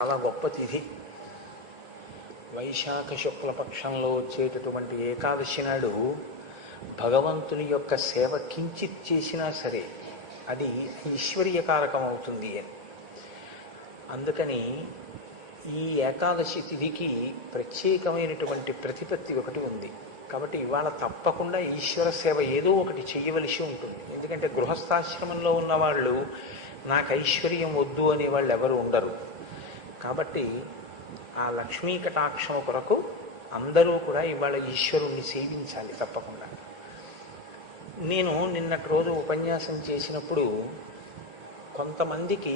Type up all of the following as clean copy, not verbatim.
చాలా గొప్ప తిథి. వైశాఖ శుక్లపక్షంలో వచ్చేటటువంటి ఏకాదశి నాడు భగవంతుని యొక్క సేవ కించిత్ చేసినా సరే అది ఐశ్వర్యకారకం అవుతుంది అని. అందుకని ఈ ఏకాదశి తిథికి ప్రత్యేకమైనటువంటి ప్రతిపత్తి ఒకటి ఉంది. కాబట్టి ఇవాళ తప్పకుండా ఈశ్వర సేవ ఏదో ఒకటి చెయ్యవలసి ఉంటుంది. ఎందుకంటే గృహస్థాశ్రమంలో ఉన్నవాళ్ళు నాకు ఐశ్వర్యం వద్దు అనే వాళ్ళు ఎవరు ఉండరు. కాబట్టి ఆ లక్ష్మీ కటాక్షం కొరకు అందరూ కూడా ఇవాళ ఈశ్వరుణ్ణి సేవించాలి తప్పకుండా. నేను నిన్నటి రోజు ఉపన్యాసం చేసినప్పుడు కొంతమందికి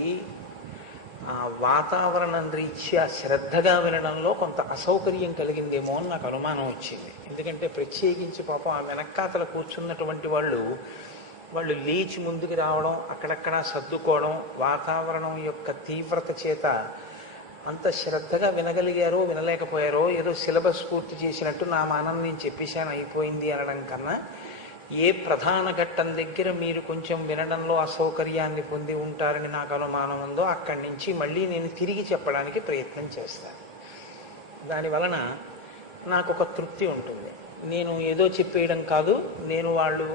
ఆ వాతావరణం రీత్యా శ్రద్ధగా వినడంలో కొంత అసౌకర్యం కలిగిందేమో అని నాకు అనుమానం వచ్చింది. ఎందుకంటే ప్రత్యేకించి పాపం ఆ వెనక్కాతల కూర్చున్నటువంటి వాళ్ళు లేచి ముందుకు రావడం, అక్కడక్కడ సర్దుకోవడం, వాతావరణం యొక్క తీవ్రత చేత అంత శ్రద్ధగా వినగలిగారో వినలేకపోయారో, ఏదో సిలబస్ పూర్తి చేసినట్టు నా మానం నేను చెప్పేశాను అయిపోయింది అనడం కన్నా, ఏ ప్రధాన ఘట్టం దగ్గర మీరు కొంచెం వినడంలో అసౌకర్యాన్ని పొంది ఉంటారని నాకు అనుమానం ఉందో అక్కడి నుంచి మళ్ళీ నేను తిరిగి చెప్పడానికి ప్రయత్నం చేస్తాను. దానివలన నాకు ఒక తృప్తి ఉంటుంది. నేను ఏదో చెప్పేయడం కాదు, నేను వాళ్ళు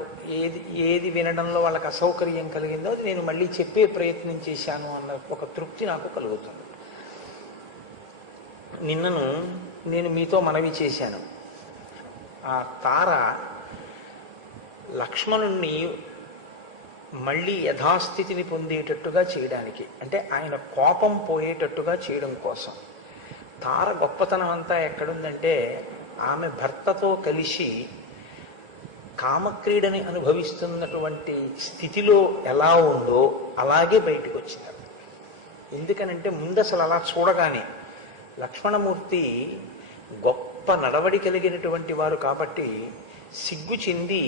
ఏది వినడంలో వాళ్ళకి అసౌకర్యం కలిగిందో అది నేను మళ్ళీ చెప్పే ప్రయత్నం చేశాను అన్న ఒక తృప్తి నాకు కలుగుతుంది. నిన్నను నేను మీతో మనవి చేశాను, ఆ తార లక్ష్మణుణ్ణి మళ్ళీ యథాస్థితిని పొందేటట్టుగా చేయడానికి, అంటే ఆయన కోపం పోయేటట్టుగా చేయడం కోసం. తార గొప్పతనం అంతా ఎక్కడుందంటే ఆమె భర్తతో కలిసి కామక్రీడని అనుభవిస్తున్నటువంటి స్థితిలో ఎలా ఉందో అలాగే బయటకు వచ్చింది. ఎందుకనంటే ముందు అసలు అలా చూడగానే లక్ష్మణమూర్తి గొప్ప నడవడి కలిగినటువంటి వారు కాబట్టి సిగ్గు చెంది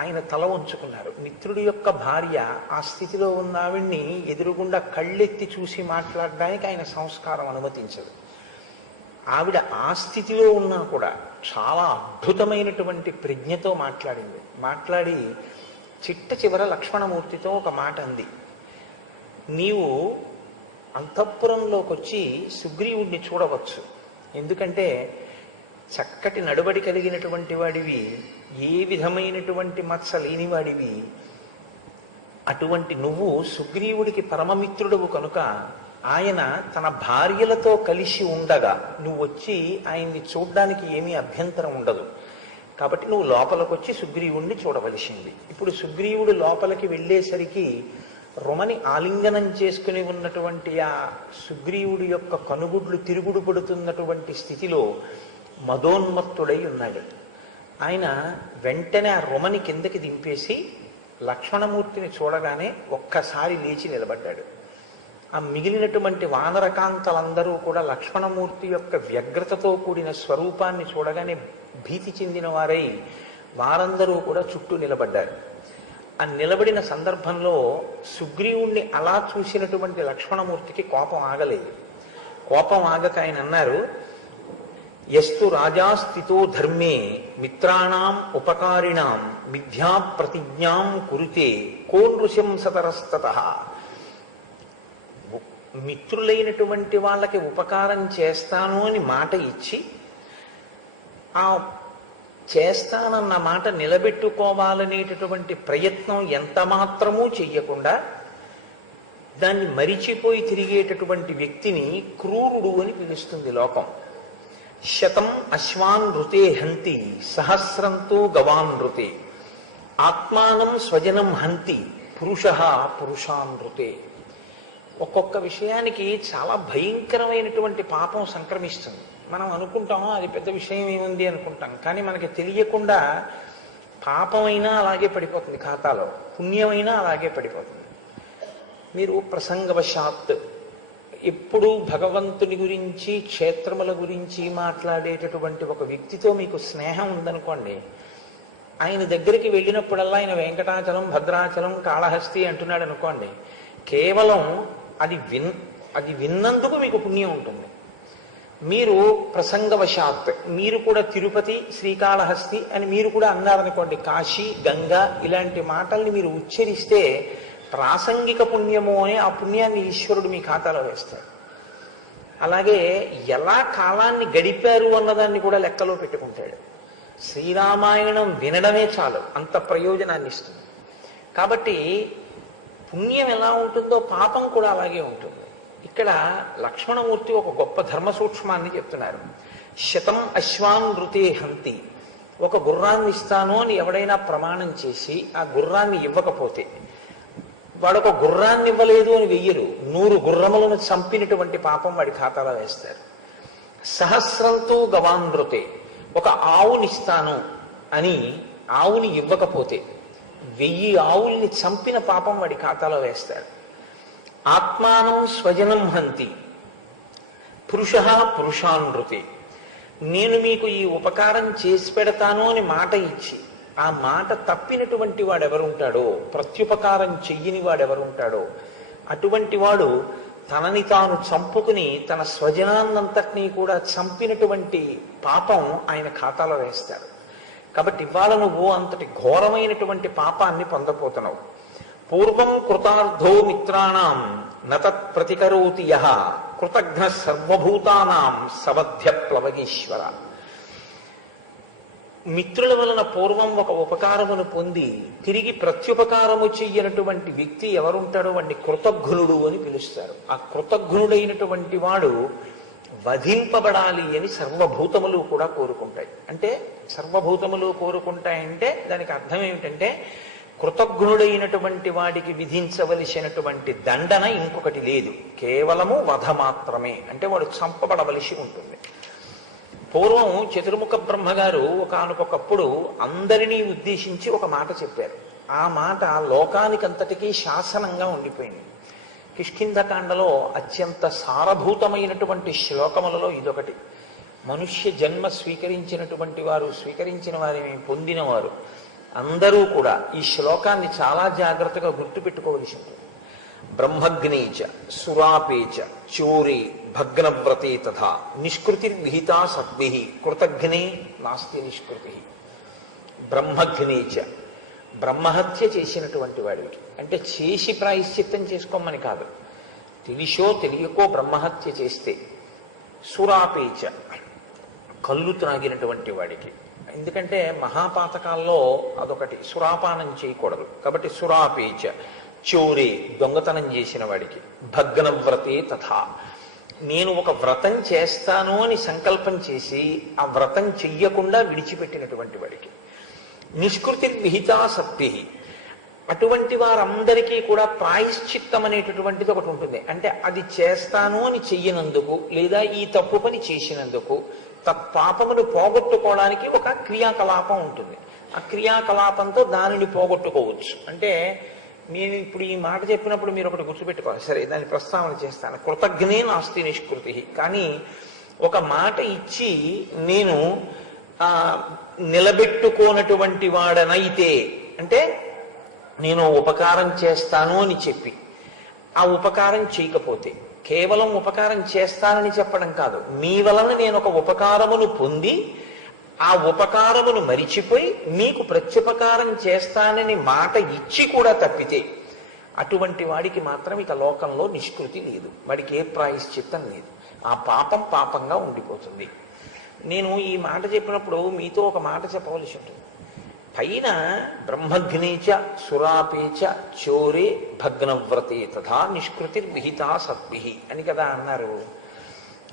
ఆయన తల వంచుకున్నారు. మిత్రుడి యొక్క భార్య ఆ స్థితిలో ఉన్న ఆవిడ్ని ఎదురుగుండా కళ్ళెత్తి చూసి మాట్లాడడానికి ఆయన సంస్కారం అనుమతించదు. ఆవిడ ఆ స్థితిలో ఉన్నా కూడా చాలా అద్భుతమైనటువంటి ప్రజ్ఞతో మాట్లాడి చిట్ట చివర లక్ష్మణమూర్తితో ఒక మాట అంది, నీవు అంతఃపురంలోకి వచ్చి సుగ్రీవుణ్ణి చూడవచ్చు, ఎందుకంటే చక్కటి నడుబడి కలిగినటువంటి వాడివి, ఏ విధమైనటువంటి మత్స లేనివాడివి, అటువంటి నువ్వు సుగ్రీవుడికి పరమమిత్రుడవు కనుక ఆయన తన భార్యలతో కలిసి ఉండగా నువ్వు వచ్చి ఆయన్ని చూడ్డానికి ఏమీ అభ్యంతరం ఉండదు. కాబట్టి నువ్వు లోపలికి వచ్చి సుగ్రీవుణ్ణి చూడవలసింది. ఇప్పుడు సుగ్రీవుడు లోపలికి వెళ్ళేసరికి రుమని ఆలింగనం చేసుకుని ఉన్నటువంటి ఆ సుగ్రీవుడి యొక్క కనుగుడ్లు తిరుగుడు పడుతున్నటువంటి స్థితిలో మదోన్మత్తుడై ఉన్నాడు. ఆయన వెంటనే ఆ రుమని కిందకి దింపేసి లక్ష్మణమూర్తిని చూడగానే ఒక్కసారి లేచి నిలబడ్డాడు. ఆ మిగిలినటువంటి వానరకాంతలందరూ కూడా లక్ష్మణమూర్తి యొక్క వ్యగ్రతతో కూడిన స్వరూపాన్ని చూడగానే భీతి చెందిన వారై వారందరూ కూడా చుట్టూ నిలబడ్డారు. ఆ నిలబడిన సందర్భంలో సుగ్రీవుణ్ణి అలా చూసినటువంటి లక్ష్మణమూర్తికి కోపం ఆగలేదు. కోపం ఆగక ఆయన అన్నారు, యస్తు రాజాస్థితో ధర్మే మిత్రాణం ఉపకారిణాం మిథ్యా ప్రతిజ్ఞాం కురుతే కో నృశంసతరస్తతః. మిత్రులైనటువంటి వాళ్ళకి ఉపకారం చేస్తాను అని మాట ఇచ్చి ఆ చేస్తానన్న మాట నిలబెట్టుకోవాలనేటటువంటి ప్రయత్నం ఎంత మాత్రమూ చెయ్యకుండా దాన్ని మరిచిపోయి తిరిగేటటువంటి వ్యక్తిని క్రూరుడు అని పిలుస్తుంది లోకం. శతం అశ్వాన్ ఋతే హంతి సహస్రంతో గవాన్ ఋతే ఆత్మానం స్వజనం హంతి పురుషః పురుషాన్ ఋతే. ఒక్కొక్క విషయానికి చాలా భయంకరమైనటువంటి పాపం సంక్రమిస్తుంది. మనం అనుకుంటాం అది పెద్ద విషయం ఏముంది అనుకుంటాం, కానీ మనకి తెలియకుండా పాపమైనా అలాగే పడిపోతుంది ఖాతాలో, పుణ్యమైనా అలాగే పడిపోతుంది. మీరు ప్రసంగవశాత్ ఎప్పుడూ భగవంతుని గురించి క్షేత్రముల గురించి మాట్లాడేటటువంటి ఒక వ్యక్తితో మీకు స్నేహం ఉందనుకోండి, ఆయన దగ్గరికి వెళ్ళినప్పుడల్లా ఆయన వెంకటాచలం భద్రాచలం కాళహస్తి అంటున్నాడు అనుకోండి, కేవలం అది విన్నందుకు మీకు పుణ్యం ఉంటుంది. మీరు ప్రసంగవశాత్ మీరు కూడా తిరుపతి శ్రీకాళహస్తి అని మీరు కూడా అన్నారనుకోండి, కాశీ గంగా ఇలాంటి మాటల్ని మీరు ఉచ్చరిస్తే ప్రాసంగిక పుణ్యము అని ఆ పుణ్యాన్ని ఈశ్వరుడు మీ ఖాతాలో వేస్తాడు. అలాగే ఎలా కాలాన్ని గడిపారు అన్నదాన్ని కూడా లెక్కలో పెట్టుకుంటాడు. శ్రీరామాయణం వినడమే చాలు, అంత ప్రయోజనాన్ని ఇస్తుంది. కాబట్టి పుణ్యం ఎలా ఉంటుందో పాపం కూడా అలాగే ఉంటుంది. ఇక్కడ లక్ష్మణమూర్తి ఒక గొప్ప ధర్మ సూక్ష్మాన్ని చెప్తున్నారు. శతం అశ్వాన్ ఋతే హంతి. ఒక గుర్రాన్ని ఇస్తాను అని ఎవడైనా ప్రమాణం చేసి ఆ గుర్రాన్ని ఇవ్వకపోతే, వాడొక గుర్రాన్ని ఇవ్వలేదు అని వెయ్యరు, 100 గుర్రములను చంపినటువంటి పాపం వాడి ఖాతాలో వేస్తారు. సహస్రంతో గవాన్ ఋతే. ఒక ఆవునిస్తాను అని ఆవుని ఇవ్వకపోతే 1000 ఆవుల్ని చంపిన పాపం వాడి ఖాతాలో వేస్తాడు. ఆత్మానం స్వజనం హంతి పురుష పురుషానృతి. నేను మీకు ఈ ఉపకారం చేసి పెడతాను అని మాట ఇచ్చి ఆ మాట తప్పినటువంటి వాడెవరుంటాడో, ప్రత్యుపకారం చెయ్యని వాడెవరుంటాడో అటువంటి వాడు తనని తాను చంపుకుని తన స్వజనాన్నంతటినీ కూడా చంపినటువంటి పాపం ఆయన ఖాతాలో వేస్తాడు. కాబట్టి ఇవాళ నువ్వు అంతటి ఘోరమైనటువంటి పాపాన్ని పొందపోతున్నావు. పూర్వం కృతార్థో మిత్రాణం నతత్ ప్రతికరోతి యః కృతఘ్న సర్వభూతానాం సవధ్య ప్లవగీశ్వర. మిత్రుల వలన పూర్వం ఒక ఉపకారమును పొంది తిరిగి ప్రత్యుపకారము చెయ్యనటువంటి వ్యక్తి ఎవరుంటాడో వాడిని కృతఘ్నుడు అని పిలుస్తారు. ఆ కృతఘ్నుడైనటువంటి వాడు వధింపబడాలి అని సర్వభూతములు కూడా కోరుకుంటాయి. అంటే సర్వభూతములు కోరుకుంటాయంటే దానికి అర్థం ఏమిటంటే కృతజ్ఞుడైనటువంటి వాడికి విధించవలసినటువంటి దండన ఇంకొకటి లేదు, కేవలము వధ మాత్రమే. అంటే వాడు చంపబడవలసి ఉంటుంది. పూర్వం చతుర్ముఖ బ్రహ్మగారు ఒకానొకప్పుడు అందరినీ ఉద్దేశించి ఒక మాట చెప్పారు. ఆ మాట లోకానికంతటికీ శాసనంగా ఉండిపోయింది. కిష్కింధకాండలో అత్యంత సారభూతమైనటువంటి శ్లోకములలో ఇదొకటి. మనుష్య జన్మ స్వీకరించినటువంటి వారు, స్వీకరించిన వారిని పొందినవారు అందరూ కూడా ఈ శ్లోకాన్ని చాలా జాగ్రత్తగా గుర్తుపెట్టుకోవలసి ఉంటుంది. బ్రహ్మగ్నేచ సురాపేచ చోరే భగ్నవ్రతే తథా నిష్కృతిర్విహితా సద్భిః కృతఘ్నే నాస్తి నిష్కృతి. బ్రహ్మగ్నేచ బ్రహ్మహత్య చేసినటువంటి వాడికి, అంటే చేసి ప్రాయశ్చిత్తం చేసుకోమని కాదు, తెలిసో తెలియకో బ్రహ్మహత్య చేస్తే, సురాపేచ కళ్ళు త్రాగినటువంటి వాడికి, ఎందుకంటే మహాపాతకాల్లో అదొకటి, సురాపానం చేయకూడదు కాబట్టి సురాపేచ, చోరే దొంగతనం చేసిన వాడికి, భగ్నవ్రతే తథా నేను ఒక వ్రతం చేస్తాను అని సంకల్పం చేసి ఆ వ్రతం చెయ్యకుండా విడిచిపెట్టినటువంటి వాడికి, నిష్కృతిర్విహితా సత్తి అటువంటి వారందరికీ కూడా ప్రాయశ్చిత్తం అనేటటువంటిది ఒకటి ఉంటుంది. అంటే అది చేస్తాను అని చెయ్యనందుకు లేదా ఈ తప్పు పని చేసినందుకు తత్పాపమును పోగొట్టుకోవడానికి ఒక క్రియాకలాపం ఉంటుంది. ఆ క్రియాకలాపంతో దానిని పోగొట్టుకోవచ్చు. అంటే నేను ఇప్పుడు ఈ మాట చెప్పినప్పుడు మీరు ఒకటి గుర్తుపెట్టుకోవాలి, సరే దాన్ని ప్రస్తావన చేస్తాను. కృతజ్ఞే నాస్తి నిష్కృతి. కానీ ఒక మాట ఇచ్చి నేను నిలబెట్టుకోనటువంటి వాడనైతే, అంటే నేను ఉపకారం చేస్తాను అని చెప్పి ఆ ఉపకారం చేయకపోతే, కేవలం ఉపకారం చేస్తానని చెప్పడం కాదు, మీ వలన నేను ఒక ఉపకారమును పొంది ఆ ఉపకారమును మరిచిపోయి మీకు ప్రత్యుపకారం చేస్తానని మాట ఇచ్చి కూడా తప్పితే అటువంటి వాడికి మాత్రం ఇక లోకంలో నిష్కృతి లేదు, వాడికి ఏ ప్రాయశ్చిత్తం లేదు, ఆ పాపం పాపంగా ఉండిపోతుంది. నేను ఈ మాట చెప్పినప్పుడు మీతో ఒక మాట చెప్పవలసి ఉంటుంది. పైన బ్రహ్మగ్నేచ సురాపేచ చోరే భగ్నవ్రతే తథా నిష్కృతిర్విహితా సద్భిః అని కదా అన్నారు.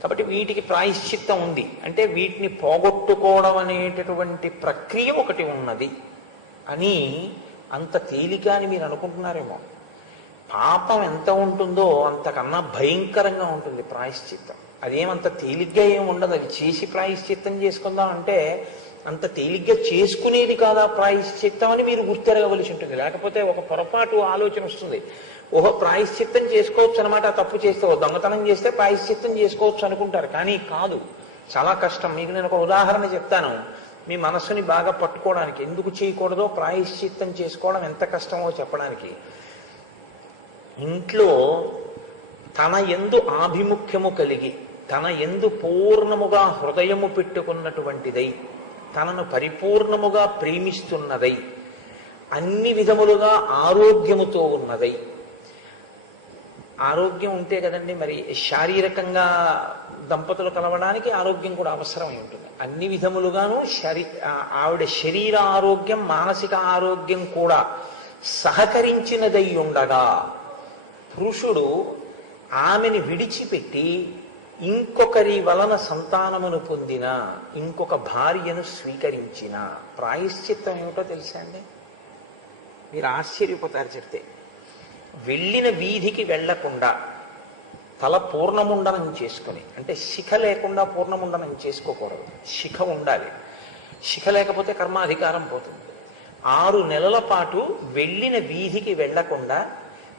కాబట్టి వీటికి ప్రాయశ్చిత్తం ఉంది, అంటే వీటిని పోగొట్టుకోవడం అనేటటువంటి ప్రక్రియ ఒకటి ఉన్నది అని అంత తేలిక అని మీరు అనుకుంటున్నారేమో. పాపం ఎంత ఉంటుందో అంతకన్నా భయంకరంగా ఉంటుంది ప్రాయశ్చిత్తం. అదేమంత తేలిగ్గా ఏమి ఉండదు. అది చేసి ప్రాయశ్చిత్తం చేసుకుందాం అంటే అంత తేలిగ్గా చేసుకునేది కాదా ప్రాయశ్చిత్తం అని మీరు గుర్తెరగవలసి ఉంటుంది. లేకపోతే ఒక పొరపాటు ఆలోచన వస్తుంది, ఓహో ప్రాయశ్చిత్తం చేసుకోవచ్చు అనమాట, తప్పు చేస్తే దొంగతనం చేస్తే ప్రాయశ్చిత్తం చేసుకోవచ్చు అనుకుంటారు. కానీ కాదు, చాలా కష్టం. మీకు నేను ఒక ఉదాహరణ చెప్తాను మీ మనస్సుని బాగా పట్టుకోవడానికి. ఎందుకు చేయకూడదో ప్రాయశ్చిత్తం చేసుకోవడం ఎంత కష్టమో చెప్పడానికి. ఇంట్లో తన యందు ఆభిముఖ్యము కలిగి తన యందు పూర్ణముగా హృదయము పెట్టుకున్నటువంటిదై తనను పరిపూర్ణముగా ప్రేమిస్తున్నదై అన్ని విధములుగా ఆరోగ్యముతో ఉన్నదై ఆరోగ్యం ఉంటే కదండి మరి శారీరకంగా దంపతులు కలవడానికి ఆరోగ్యం కూడా అవసరమై ఉంటుంది. అన్ని విధములుగాను ఆవిడ శరీర ఆరోగ్యం మానసిక ఆరోగ్యం కూడా సహకరించినదై ఉండగా పురుషుడు ఆమెని విడిచిపెట్టి ఇంకొకరి వలన సంతానమును పొందిన ఇంకొక భార్యను స్వీకరించిన ప్రాయశ్చిత్తం ఏమిటో తెలుసా అండి? మీరు ఆశ్చర్యపోతారు చెప్తే. వెళ్ళిన వీధికి వెళ్లకుండా తల పూర్ణముండనం చేసుకుని, అంటే శిఖ లేకుండా పూర్ణముండనం చేసుకోకూడదు, శిఖ ఉండాలి. శిఖ లేకపోతే కర్మాధికారం పోతుంది. 6 నెలల పాటు వెళ్ళిన వీధికి వెళ్లకుండా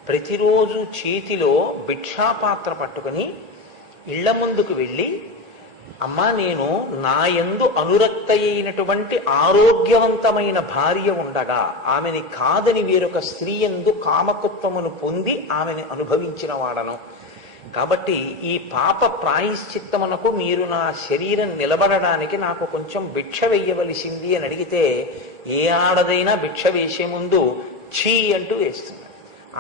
ప్రతిరోజు చేతిలో భిక్షాపాత్ర పట్టుకుని ఇళ్ల ముందుకు వెళ్ళి, అమ్మా నేను నా యందు అనురక్త అయినటువంటి ఆరోగ్యవంతమైన భార్య ఉండగా ఆమెని కాదని వేరొక స్త్రీ యందు కామకుత్వమును పొంది ఆమెని అనుభవించిన వాడను. కాబట్టి ఈ పాప ప్రాయశ్చిత్తమునకు మీరు నా శరీరం నిలబడడానికి నాకు కొంచెం భిక్ష వెయ్యవలసింది అని అడిగితే ఏ ఆడదైనా భిక్ష వేసే ముందు ఛీ అంటూ వేస్తుంది.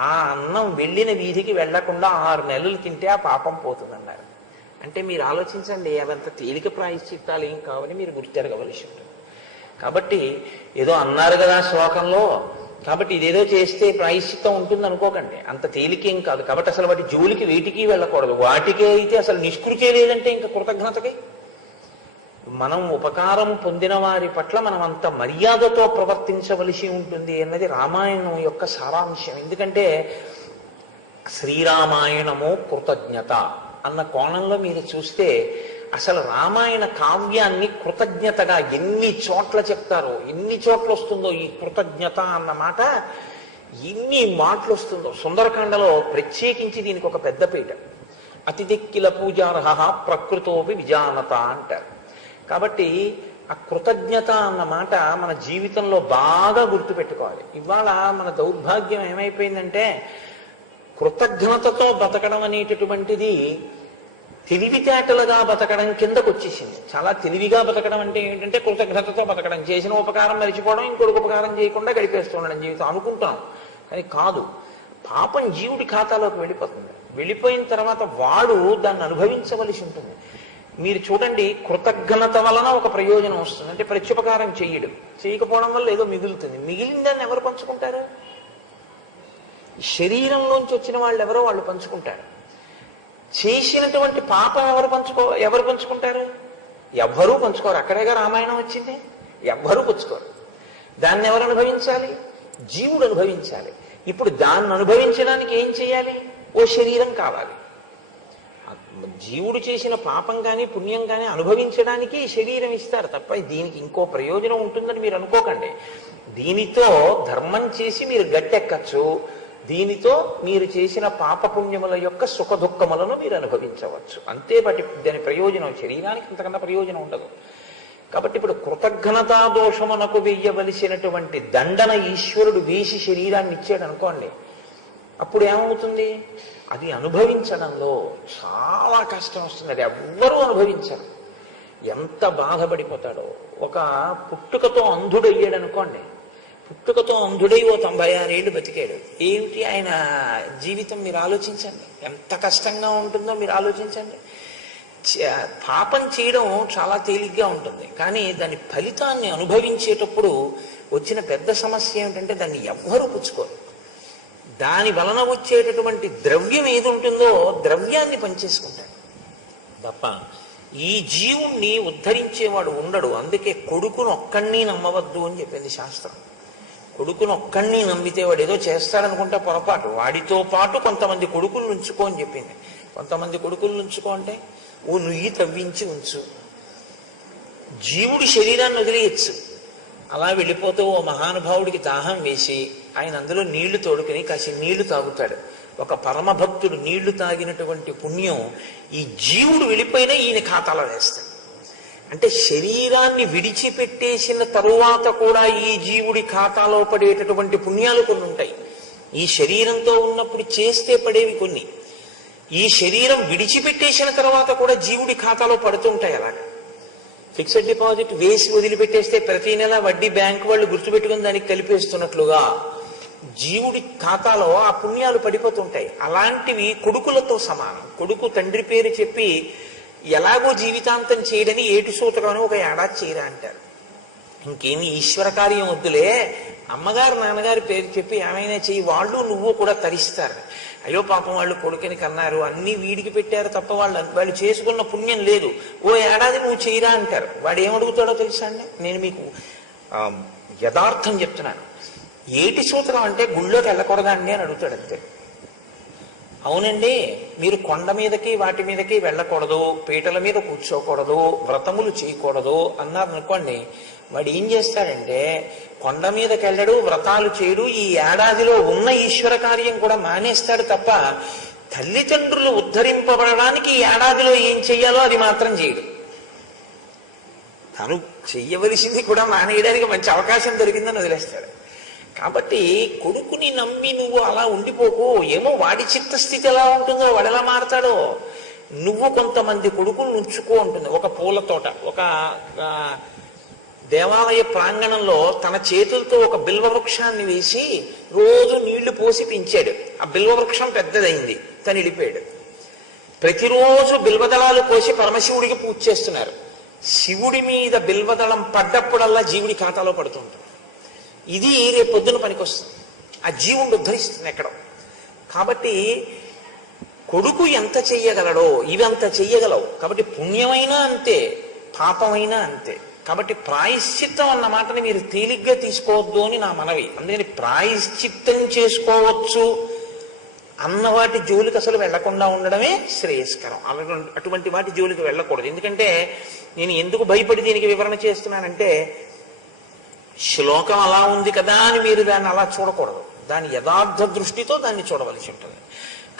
ఆ అన్నం వెళ్ళిన వీధికి వెళ్లకుండా 6 నెలలు తింటే ఆ పాపం పోతుందన్నారు. అంటే మీరు ఆలోచించండి, అవంత తేలిక ప్రాయశ్చిత్తాలు ఏం కావని మీరు గుర్తెరగవలసి ఉంటుంది. కాబట్టి ఏదో అన్నారు కదా శ్లోకంలో, కాబట్టి ఇదేదో చేస్తే ప్రాయశ్చిత్తం ఉంటుంది అనుకోకండి, అంత తేలికేం కాదు. కాబట్టి అసలు వాటి జోలికి వీటికి వెళ్ళకూడదు. వాటికే అయితే అసలు నిష్కృతి లేదంటే ఇంకా కృతజ్ఞతకి. మనం ఉపకారం పొందిన వారి పట్ల మనం అంత మర్యాదతో ప్రవర్తించవలసి ఉంటుంది అన్నది రామాయణం యొక్క సారాంశం. ఎందుకంటే శ్రీరామాయణము కృతజ్ఞత అన్న కోణంలో మీరు చూస్తే అసలు రామాయణ కావ్యాన్ని కృతజ్ఞతగా ఎన్ని చోట్ల చెప్తారో, ఎన్ని చోట్ల వస్తుందో ఈ కృతజ్ఞత అన్న మాట, ఎన్ని మాటలు వస్తుందో. సుందరకాండలో ప్రత్యేకించి దీనికి ఒక పెద్ద పీట. అతిథిక్కిల పూజార్హ ప్రకృతోపి విజానత అంటారు. కాబట్టి ఆ కృతజ్ఞత అన్న మాట మన జీవితంలో బాగా గుర్తుపెట్టుకోవాలి. ఇవాళ మన దౌర్భాగ్యం ఏమైపోయిందంటే కృతజ్ఞతతో బతకడం అనేటటువంటిది తెలివితేటలుగా బతకడం కిందకు వచ్చేసింది. చాలా తెలివిగా బతకడం అంటే ఏంటంటే కృతజ్ఞతతో బతకడం, చేసిన ఉపకారం మరిచిపోవడం, ఇంకొక ఉపకారం చేయకుండా గడిపేస్తుండడం జీవితం అనుకుంటాం. కానీ కాదు, పాపం జీవుడి ఖాతాలోకి వెళ్ళిపోతుంది. వెళ్ళిపోయిన తర్వాత వాడు దాన్ని అనుభవించవలసి ఉంటుంది. మీరు చూడండి, కృతజ్ఞత వలన ఒక ప్రయోజనం వస్తుంది. అంటే ప్రత్యుపకారం చేయడం, చేయకపోవడం వల్ల ఏదో మిగులుతుంది. మిగిలిన దాన్ని ఎవరు పంచుకుంటారు? శరీరంలోంచి వచ్చిన వాళ్ళు ఎవరో వాళ్ళు పంచుకుంటారు. చేసినటువంటి పాపం ఎవరు పంచుకుంటారు? ఎవ్వరూ పంచుకోరు. అక్కడేగా రామాయణం వచ్చింది. ఎవ్వరూ పంచుకోరు. దాన్ని ఎవరు అనుభవించాలి? జీవుడు అనుభవించాలి. ఇప్పుడు దాన్ని అనుభవించడానికి ఏం చేయాలి? ఓ శరీరం కావాలి. జీవుడు చేసిన పాపం కానీ పుణ్యం కానీ అనుభవించడానికి శరీరం ఇస్తారు తప్ప దీనికి ఇంకో ప్రయోజనం ఉంటుందని మీరు అనుకోకండి. దీనితో ధర్మం చేసి మీరు గట్టెక్కచ్చు. దీనితో మీరు చేసిన పాపపుణ్యముల యొక్క సుఖ దుఃఖములను మీరు అనుభవించవచ్చు. అంతే. బట్టి దాని ప్రయోజనం శరీరానికి అంతకన్నా ప్రయోజనం ఉండదు. కాబట్టి ఇప్పుడు కృతజ్ఞతా దోషమునకు వెయ్యవలసినటువంటి దండన ఈశ్వరుడు వేసి శరీరాన్ని ఇచ్చాడు అనుకోండి, అప్పుడు ఏమవుతుంది? అది అనుభవించడంలో చాలా కష్టం వస్తుంది. అది ఎవ్వరూ అనుభవించరు. ఎంత బాధపడిపోతాడో. ఒక పుట్టుకతో అంధుడయ్యాడు అనుకోండి, పుట్టుకతో అంధుడై ఓ 96 ఏళ్ళు బతికాడు. ఏమిటి ఆయన జీవితం మీరు ఆలోచించండి, ఎంత కష్టంగా ఉంటుందో మీరు ఆలోచించండి. పాపం చేయడం చాలా తేలిగ్గా ఉంటుంది, కానీ దాని ఫలితాన్ని అనుభవించేటప్పుడు వచ్చిన పెద్ద సమస్య ఏమిటంటే దాన్ని ఎవ్వరూ పుచ్చుకోరు. దాని వలన వచ్చేటటువంటి ద్రవ్యం ఏది ఉంటుందో ద్రవ్యాన్ని పనిచేసుకుంటాడు తప్ప ఈ జీవుణ్ణి ఉద్ధరించేవాడు ఉండడు. అందుకే కొడుకును ఒక్కడిని నమ్మవద్దు అని చెప్పింది శాస్త్రం. కొడుకును ఒక్కడిని నమ్మితే వాడు ఏదో చేస్తాడనుకుంటే పొరపాటు. వాడితో పాటు కొంతమంది కొడుకులు ఉంచుకో అని చెప్పింది. కొంతమంది కొడుకులు ఉంచుకో అంటే ఓ నుయ్యి తవ్వించి ఉంచు. జీవుడి శరీరాన్ని వదిలేయచ్చు. అలా వెళ్ళిపోతూ ఓ మహానుభావుడికి దాహం వేసి ఆయన అందులో నీళ్లు తోడుకుని కాసి నీళ్లు తాగుతాడు. ఒక పరమభక్తుడు నీళ్లు తాగినటువంటి పుణ్యం ఈ జీవుడు వెళ్ళిపోయినా ఈయన ఖాతాలో వేస్తాడు. అంటే శరీరాన్ని విడిచిపెట్టేసిన తరువాత కూడా ఈ జీవుడి ఖాతాలో పడేటటువంటి పుణ్యాలు కొన్ని ఉంటాయి. ఈ శరీరంతో ఉన్నప్పుడు చేస్తే పడేవి కొన్ని, ఈ శరీరం విడిచిపెట్టేసిన తర్వాత కూడా జీవుడి ఖాతాలో పడుతూ ఉంటాయి. అలాగా ఫిక్స్డ్ డిపాజిట్ వేసి వదిలిపెట్టేస్తే ప్రతి నెల వడ్డీ బ్యాంకు వాళ్ళు గుర్తుపెట్టుకుని దానికి కలిపేస్తున్నట్లుగా జీవుడి ఖాతాలో ఆ పుణ్యాలు పడిపోతుంటాయి. అలాంటివి కొడుకులతో సమానం. కొడుకు తండ్రి పేరు చెప్పి ఎలాగో జీవితాంతం చేయడని ఏటి సూతకం అని ఒక ఏడాది చేయరా అంటారు. ఇంకేమి ఈశ్వర కార్యం వద్దులే, అమ్మగారు నాన్నగారి పేరు చెప్పి ఏమైనా చెయ్యి, వాళ్ళు నువ్వు కూడా తరిస్తారు. అయ్యో పాపం వాళ్ళు కొడుకుని కన్నారు, అన్నీ వీడికి పెట్టారు తప్ప వాళ్ళు చేసుకున్న పుణ్యం లేదు, ఓ ఏడాది నువ్వు చేయరా అంటారు. వాడు ఏమడుగుతాడో తెలుసా అండి, నేను మీకు యథార్థం చెప్తున్నాను. ఏటి సూత్రం అంటే గుళ్ళోకి వెళ్ళకూడదా అండి అని అడుగుతాడు అంతే. అవునండి, మీరు కొండ మీదకి వాటి మీదకి వెళ్ళకూడదు, పీటల మీద కూర్చోకూడదు, వ్రతములు చేయకూడదు అన్నారు అనుకోండి, వాడు ఏం చేస్తాడంటే కొండ మీదకి వెళ్ళడు, వ్రతాలు చేయడు, ఈ ఏడాదిలో ఉన్న ఈశ్వర కార్యం కూడా మానేస్తాడు తప్ప తల్లిదండ్రులు ఉద్ధరింపబడడానికి ఈ ఏడాదిలో ఏం చెయ్యాలో అది మాత్రం చేయడు. తను చెయ్యవలసింది కూడా మానేయడానికి మంచి అవకాశం దొరికిందని వదిలేస్తాడు. కాబట్టి కొడుకుని నమ్మి నువ్వు అలా ఉండిపోకు. ఏమో వాడి చిత్తస్థితి ఎలా ఉంటుందో, వాడు ఎలా మారతాడో. నువ్వు కొంతమంది కొడుకులు ఉంచుకో ఉంటుంది. ఒక పూల తోట, ఒక దేవాలయ ప్రాంగణంలో తన చేతులతో ఒక బిల్వ వృక్షాన్ని వేసి రోజు నీళ్లు పోసి పెంచాడు. ఆ బిల్వ వృక్షం పెద్దదైంది, తను వెళ్ళిపోయాడు. ప్రతిరోజు బిల్వదళాలు పోసి పరమశివుడికి పూజ చేస్తున్నారు. శివుడి మీద బిల్వదళం పడ్డప్పుడల్లా జీవుడి ఖాతాలో పడుతుంటుంది. ఇది రేపు పొద్దున పనికొస్తుంది, ఆ జీవుడు ఉద్ధరిస్తుంది ఎక్కడో. కాబట్టి కొడుకు ఎంత చెయ్యగలడో ఇవంత చెయ్యగలవు. కాబట్టి పుణ్యమైనా అంతే, పాపమైనా అంతే. కాబట్టి ప్రాయశ్చిత్తం అన్న మాటని మీరు తేలిగ్గా తీసుకోవద్దు అని నా మనవి. అందుకని ప్రాయశ్చిత్తం చేసుకోవచ్చు అన్న వాటి జోలికి అసలు వెళ్లకుండా ఉండడమే శ్రేయస్కరం. అటువంటి వాటి జోలికి వెళ్ళకూడదు. ఎందుకంటే నేను ఎందుకు భయపడి దీనికి వివరణ చేస్తున్నానంటే, శ్లోకం అలా ఉంది కదా అని మీరు దాన్ని అలా చూడకూడదు. దాని యథార్థ దృష్టితో దాన్ని చూడవలసి ఉంటుంది.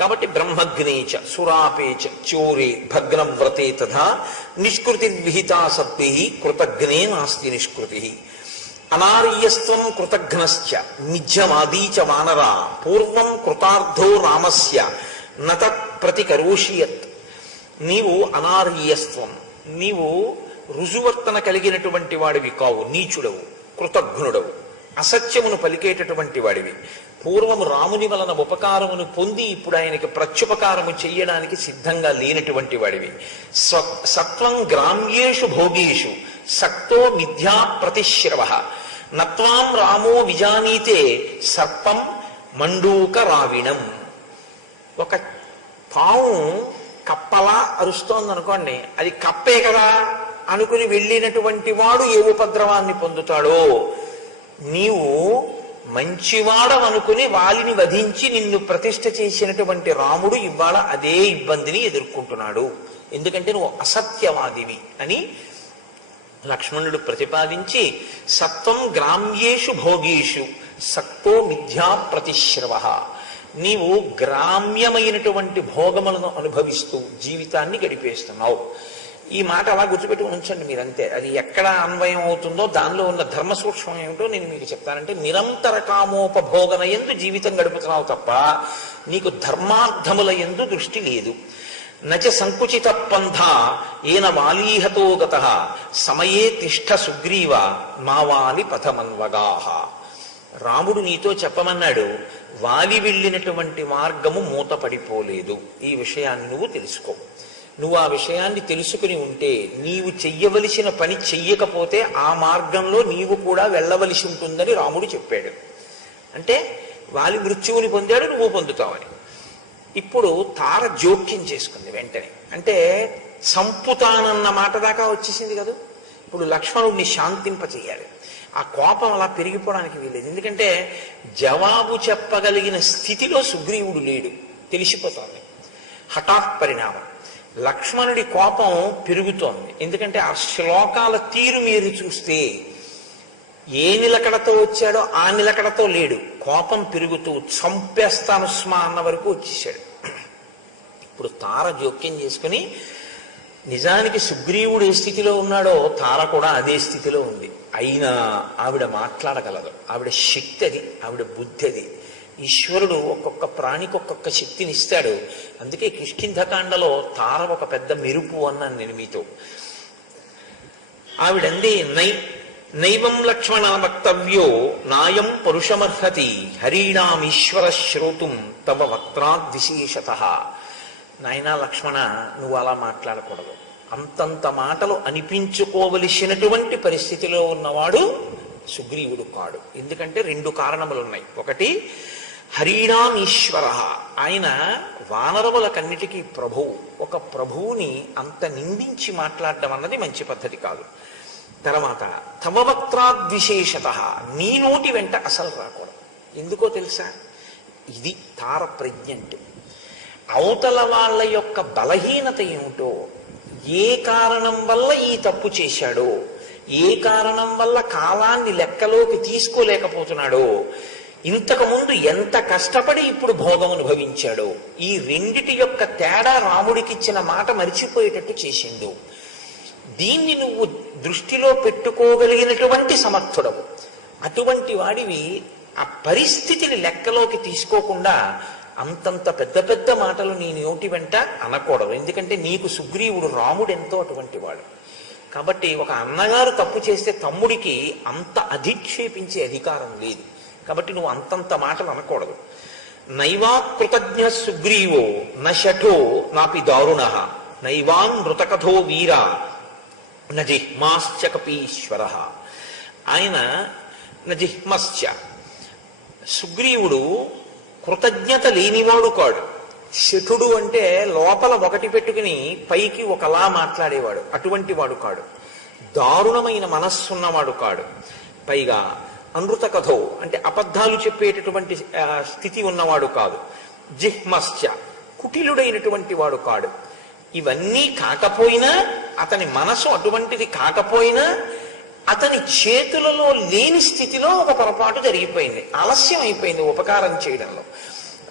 కాబట్టి బ్రహ్మగ్నేచ సురాపేచ చోరే భగ్నవ్రతే తథా నిష్కృతి విహితా సత్వే కృతజ్ఞే నాస్తి నిష్కృతి. అనార్యస్త్వం కృతఘ్నశ్చ మిథ్యమాదీచ వానరా పూర్వం కృతార్థో రామస్య నత ప్రతికరోషియత్. నీవు అనార్యస్త్వం, నీవు రుజువర్తన కలిగినటువంటి వాడివి కావు, నీచుడవు, కృతఘ్నుడవు, అసత్యమును పలికేటటువంటి వాడివి. పూర్వము రాముని వలన ఉపకారమును పొంది ఇప్పుడు ఆయనకి ప్రత్యుపకారము చెయ్యడానికి సిద్ధంగా లేనటువంటి వాడివి. సత్వం గ్రామ్యేషు భోగేషు సక్తో మిథ్యా ప్రతిశ్రవ నత్వాం రామో విజానీతే సర్పం మండూక రావిణం. ఒక పాము కప్పలా అరుస్తోంది అనుకోండి, అది కప్పే కదా అనుకుని వెళ్ళినటువంటి వాడు ఏ ఉపద్రవాన్ని పొందుతాడో, నీవు మంచివాడవనుకుని వాలిని వధించి నిన్ను ప్రతిష్ఠ చేసినటువంటి రాముడు ఇవాళ అదే ఇబ్బందిని ఎదుర్కొంటున్నాడు. ఎందుకంటే నువ్వు అసత్యవాదివి అని లక్ష్మణుడు ప్రతిపాదించి, సత్వం గ్రామ్యేషు భోగేషు సక్తో మిథ్యా ప్రతిశ్రవ. నీవు గ్రామ్యమైనటువంటి భోగములను అనుభవిస్తూ జీవితాన్ని గడిపేస్తున్నావు. ఈ మాట అలా గుర్తుపెట్టుకుని ఉంచండి మీరంతే. అది ఎక్కడ అన్వయం అవుతుందో దానిలో ఉన్న ధర్మ సూక్ష్మం ఏమిటో నేను మీకు చెప్తానంటే, నిరంతర కామోపభోగన యందు జీవితం గడుపుతున్నావు తప్ప నీకు ధర్మార్థముల యందు దృష్టి లేదు. నచ సంకుచిత పంథ ఏన వాలీహతో గతః సమయే తిష్ఠ సుగ్రీవ మావాలి పథమన్వగాహ. రాముడు నీతో చెప్పమన్నాడు, వాలి వెళ్ళినటువంటి మార్గము మూతపడిపోలేదు. ఈ విషయాన్ని నువ్వు తెలుసుకో. నువ్వు ఆ విషయాన్ని తెలుసుకుని ఉంటే నీవు చెయ్యవలసిన పని చెయ్యకపోతే ఆ మార్గంలో నీవు కూడా వెళ్ళవలసి ఉంటుందని రాముడు చెప్పాడు. అంటే వాలి మృత్యువుని పొందాడు, నువ్వు పొందుతావని. ఇప్పుడు తార జోక్యం చేసుకుంది వెంటనే. అంటే సంపుతానన్న మాట దాకా వచ్చేసింది కదా. ఇప్పుడు లక్ష్మణుడిని శాంతింపచేయాలి. ఆ కోపం అలా పెరిగిపోవడానికి వీలేదు. ఎందుకంటే జవాబు చెప్పగలిగిన స్థితిలో సుగ్రీవుడు లేడు, తెలిసిపోతోంది. హఠాత్ పరిణామం. లక్ష్మణుడి కోపం పెరుగుతోంది. ఎందుకంటే ఆ శ్లోకాల తీరు మీరు చూస్తే ఏ నిలకడతో వచ్చాడో ఆ నిలకడతో లేడు. కోపం పెరుగుతూ చంపేస్తాను స్మా అన్న వరకు వచ్చేసాడు. ఇప్పుడు తార జోక్యం చేసుకుని, నిజానికి సుగ్రీవుడు ఏ స్థితిలో ఉన్నాడో తార కూడా అదే స్థితిలో ఉంది. అయినా ఆవిడ మాట్లాడగలదు. ఆవిడ శక్తి అది, ఆవిడ బుద్ధి అది. ఈశ్వరుడు ఒక్కొక్క ప్రాణికి ఒక్కొక్క శక్తిని ఇస్తాడు. అందుకే కిష్కింధకాండలో తార ఒక పెద్ద మెరుపు అన్నాను నేను మీతో. ఆవిడంది నై నైవం లక్ష్మణ వక్తవ్యో నాయం పరుషమర్హతి హరీణామీశ్వర శ్రోతుం తవ వక్త్రాద్విశేషతః. నాయనా లక్ష్మణ, నువ్వు అలా మాట్లాడకూడదు. అంతంత మాటలు అనిపించుకోవలసినటువంటి పరిస్థితిలో ఉన్నవాడు సుగ్రీవుడు కాడు. ఎందుకంటే రెండు కారణములున్నాయి. ఒకటి, హరీణాం ఈశ్వర, ఆయన వానరములకన్నిటికీ ప్రభువు. ఒక ప్రభువుని అంత నిందించి మాట్లాడడం అన్నది మంచి పద్ధతి కాదు. తర్వాత, తవ వక్త్రాద్విశేషతః, నీ నోటి వెంట అసలు రాకూడదు. ఎందుకో తెలుసా? ఇది తార ప్రజ్ఞ అంటే. అవతల వాళ్ళ యొక్క బలహీనత ఏమిటో, ఏ కారణం వల్ల ఈ తప్పు చేశాడో, ఏ కారణం వల్ల కాలాన్ని లెక్కలోకి తీసుకోలేకపోతున్నాడో, ఇంతకుముందు ఎంత కష్టపడి ఇప్పుడు భోగం అనుభవించాడో, ఈ రెండిటి యొక్క తేడా రాముడికిచ్చిన మాట మరిచిపోయేటట్టు చేసిండు. దీన్ని నువ్వు దృష్టిలో పెట్టుకోగలిగినటువంటి సమర్థుడవు. అటువంటి వాడివి ఆ పరిస్థితిని లెక్కలోకి తీసుకోకుండా అంతంత పెద్ద పెద్ద మాటలు నీ నోటి వెంట అనకూడదు. ఎందుకంటే నీకు సుగ్రీవుడు రాముడు ఎంతో అటువంటి వాడు. కాబట్టి ఒక అన్నగారు తప్పు చేస్తే తమ్ముడికి అంత అధిక్షేపించే అధికారం లేదు. కాబట్టి నువ్వు అంతంత మాటలు అనకూడదు. నైవా కృతజ్ఞ సుగ్రీవో నశఠో నాపి దారుణ నైవాన్ మృతకథో వీర నజిహ్మాశ్చ కపీశ్వర. ఆయన నజిహ్మశ్చ, సుగ్రీవుడు కృతజ్ఞత లేనివాడు కాడు. శఠుడు అంటే లోపల ఒకటి పెట్టుకుని పైకి ఒకలా మాట్లాడేవాడు, అటువంటి వాడు కాడు. దారుణమైన మనస్సున్నవాడు కాడు. పైగా అనృత కథో అంటే అబద్ధాలు చెప్పేటటువంటి స్థితి ఉన్నవాడు కాదు. జిహ్మశ్చ, కుటిలుడైనటువంటి వాడు కాడు. ఇవన్నీ కాకపోయినా, అతని మనసు అటువంటిది కాకపోయినా, అతని చేతులలో లేని స్థితిలో ఒక పొరపాటు జరిగిపోయింది, ఆలస్యం అయిపోయింది ఉపకారం చేయడంలో.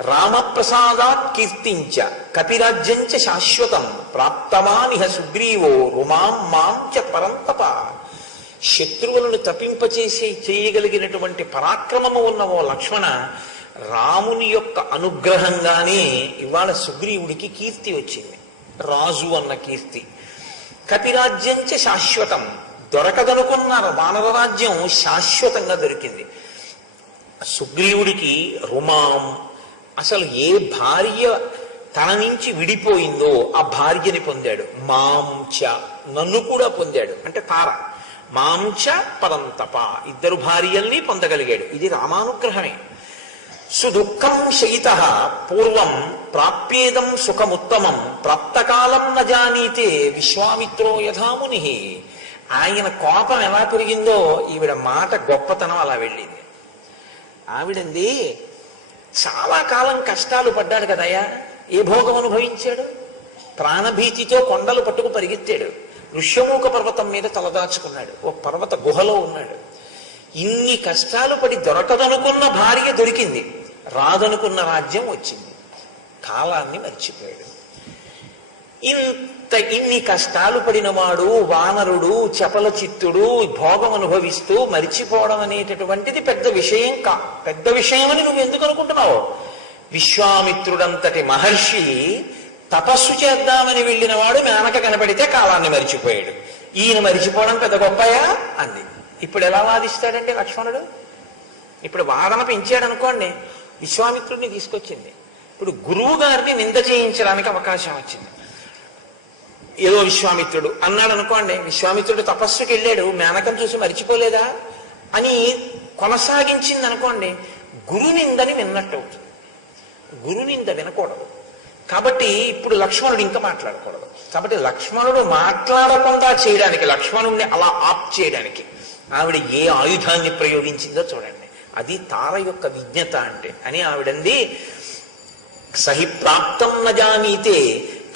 రామప్రసాదాత్ కీర్తించ కపిరాజ్యంచ శాశ్వతం ప్రాప్తవానిహ సుగ్రీవో రుమాం మాం చ పరంతప. శత్రువులను తప్పింపచేసి చేయగలిగినటువంటి పరాక్రమము ఉన్న ఓ లక్ష్మణ, రాముని యొక్క అనుగ్రహంగానే ఇవాళ సుగ్రీవుడికి కీర్తి వచ్చింది, రాజు అన్న కీర్తి. కపిరాజ్యంచ శాశ్వతం, దొరకదనుకున్న వానర రాజ్యం శాశ్వతంగా దొరికింది సుగ్రీవుడికి. రుమాం, అసలు ఏ భార్య తన నుంచి విడిపోయిందో ఆ భార్యని పొందాడు. మాంచ, నన్ను కూడా పొందాడు అంటే తార. మాంచ పరంతప, ఇద్దరు భార్యల్ని పొందగలిగాడు. ఇది రామానుగ్రహమే. సుదుఃఖం శయిత పూర్వం ప్రాప్యేదం సుఖముత్తమం ప్రాప్తకాలం న జానీతే విశ్వామిత్రో యథాముని. ఆయన కోపం ఎలా పెరిగిందో ఈవిడ మాట గొప్పతనం అలా వెళ్ళింది. ఆవిడంది, చాలా కాలం కష్టాలు పడ్డాడు కదయ్యా, ఏ భోగం అనుభవించాడు? ప్రాణభీతితో కొండలు పట్టుకు పరిగెత్తాడు, ఋష్యమూక పర్వతం మీద తలదాచుకున్నాడు, ఓ పర్వత గుహలో ఉన్నాడు. ఇన్ని కష్టాలు పడి దొరకదనుకున్న భార్య దొరికింది, రాదనుకున్న రాజ్యం వచ్చింది. కాలాన్ని మర్చిపోయాడు. ఇన్ని కష్టాలు పడినవాడు వానరుడు, చపల చిత్తుడు, భోగం అనుభవిస్తూ మరిచిపోవడం అనేటటువంటిది పెద్ద విషయం పెద్ద విషయం అని నువ్వు ఎందుకు అనుకుంటున్నావు? విశ్వామిత్రుడంతటి మహర్షి తపస్సు చేద్దామని వెళ్ళిన వాడు మేనక కనపడితే కాలాన్ని మరిచిపోయాడు. ఈయన మరిచిపోవడం పెద్ద గొప్పయా అంది. ఇప్పుడు ఎలా వాదిస్తాడంటే లక్ష్మణుడు, ఇప్పుడు వాదన పెంచాడు అనుకోండి, విశ్వామిత్రుడిని తీసుకొచ్చింది. ఇప్పుడు గురువు గారిని నింద చేయించడానికి అవకాశం వచ్చింది. ఏదో విశ్వామిత్రుడు అన్నాడు అనుకోండి, విశ్వామిత్రుడు తపస్సుకి వెళ్ళాడు, మేనకం చూసి మరిచిపోలేదా అని కొనసాగించింది అనుకోండి, గురునిందని విన్నట్టు అవుతుంది. గురునింద వినకూడదు. కాబట్టి ఇప్పుడు లక్ష్మణుడు ఇంకా మాట్లాడకూడదు. కాబట్టి లక్ష్మణుడు మాట్లాడకుండా చేయడానికి, లక్ష్మణుడిని అలా ఆప్ చేయడానికి ఆవిడ ఏ ఆయుధాన్ని ప్రయోగించిందో చూడండి. అది తార యొక్క విజ్ఞత అంటే. అని ఆవిడంది, సహి ప్రాప్తం న జానీతే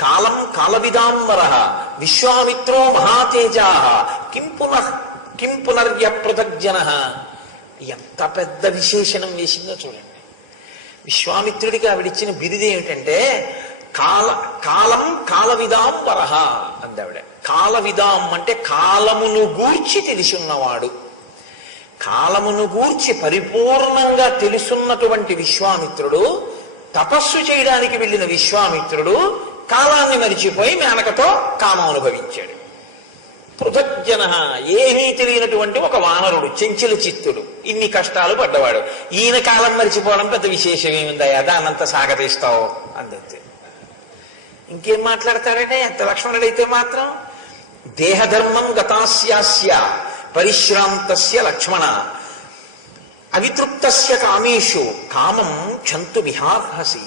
కాలం కాలవిదాంబర విశ్వామిత్రో మహాతేజా కిం పునర్య పృథగ్జన. ఎంత పెద్ద విశేషణం వేసిందో చూడండి. విశ్వామిత్రుడికి ఆవిడిచ్చిన బిరుదు ఏమిటంటే కాలం కాలవిదాంబర అందావిడ. కాలవిదాం అంటే కాలమును గూర్చి తెలిసి ఉన్నవాడు. కాలమును గూర్చి పరిపూర్ణంగా తెలుసున్నటువంటి విశ్వామిత్రుడు, తపస్సు చేయడానికి వెళ్ళిన విశ్వామిత్రుడు కాలాన్ని మరిచిపోయి మేనకతో కామం అనుభవించాడు. పృథగ్జన, ఏమీ తెలియనటువంటి ఒక వానరుడు, చెంచుల చిత్తుడు, ఇన్ని కష్టాలు పడ్డవాడు. ఈయన కాలం మరిచిపోవడం పెద్ద విశేషం ఏముందయ్యా, దాన్నంత సాగతీస్తావు అందంతే. ఇంకేం మాట్లాడతాడంటే ఎంత లక్ష్మణుడైతే మాత్రం. దేహధర్మం గతాస్యాస్య పరిశ్రాంతస్య లక్ష్మణ అవితృప్తస్య కామేషు కామం క్షంతు విహార్హసి.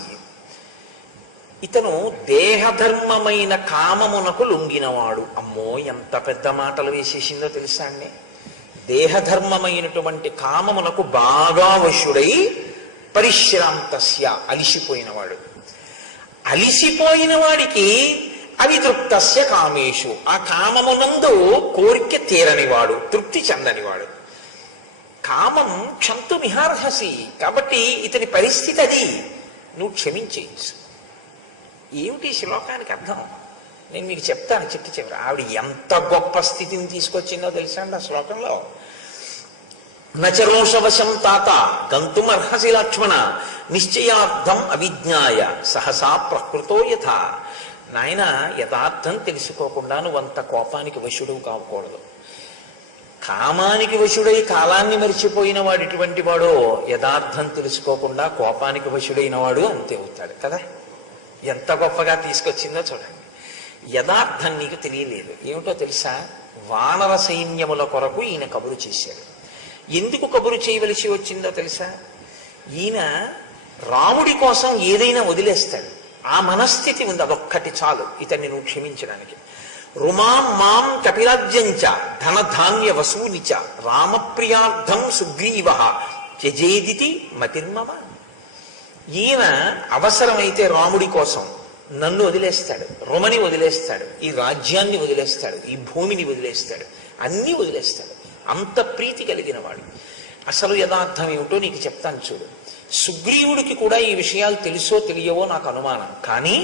ఇతను దేహధర్మమైన కామమునకు లొంగినవాడు. అమ్మో, ఎంత పెద్ద మాటలు వేసేసిందో తెలుసా అండి. దేహధర్మమైనటువంటి కామమునకు బాగా వశుడై పరిశ్రాంతస్య అలిసిపోయినవాడు. అలిసిపోయిన వాడికి అవితృప్తస్య కామేషు, ఆ కామమునందు కోరిక తీరనివాడు, తృప్తి చెందనివాడు. కామం క్షంతు విహార్హసి, కాబట్టి ఇతని పరిస్థితి అది. నువ్వు క్షమించేయచ్చు. ఏమిటి శ్లోకానికి అర్థం? నేను మీకు చెప్తాను చిట్ట చివర. ఆవిడ ఎంత గొప్ప స్థితిని తీసుకొచ్చిందో తెలుసా అండి ఆ శ్లోకంలో. నచరోషవశం తాత గంతుం అర్హసి లక్ష్మణ నిశ్చయార్థం అవిజ్ఞాయ సహసా ప్రకృతో యథ. నాయన, యథార్థం తెలుసుకోకుండా నువ్వంత కోపానికి వశుడు కాకూడదు. కామానికి వశుడై కాలాన్ని మరిచిపోయిన వాడు ఎటువంటి వాడో, యథార్థం తెలుసుకోకుండా కోపానికి వశుడైన వాడు అంతే అవుతాడు కదా. ఎంత గొప్పగా తీసుకొచ్చిందో చూడండి. యథార్థం నీకు తెలియలేదు. ఏమిటో తెలుసా? వానర సైన్యముల కొరకు ఈయన కబురు చేశాడు. ఎందుకు కబురు చేయవలసి వచ్చిందో తెలుసా? ఈయన రాముడి కోసం ఏదైనా వదిలేస్తాడు. ఆ మనస్థితి ఉంది, అదొక్కటి చాలు ఇతన్ని నువ్వు క్షమించడానికి. రుమాం మాం కపిరాజ్యంచ ధనధాన్య వసూనిచ రామప్రియార్థం సుగ్రీవ త్యజేదితి మతిర్మమ. ఈయన అవసరమైతే రాముడి కోసం నన్ను వదిలేస్తాడు, రుమని వదిలేస్తాడు, ఈ రాజ్యాన్ని వదిలేస్తాడు, ఈ భూమిని వదిలేస్తాడు, అన్నీ వదిలేస్తాడు. అంత ప్రీతి కలిగిన వాడు. అసలు యథార్థం ఏమిటో నీకు చెప్తాను చూడు. సుగ్రీవుడికి కూడా ఈ విషయాలు తెలుసో తెలియవో నాకు అనుమానం, కానీ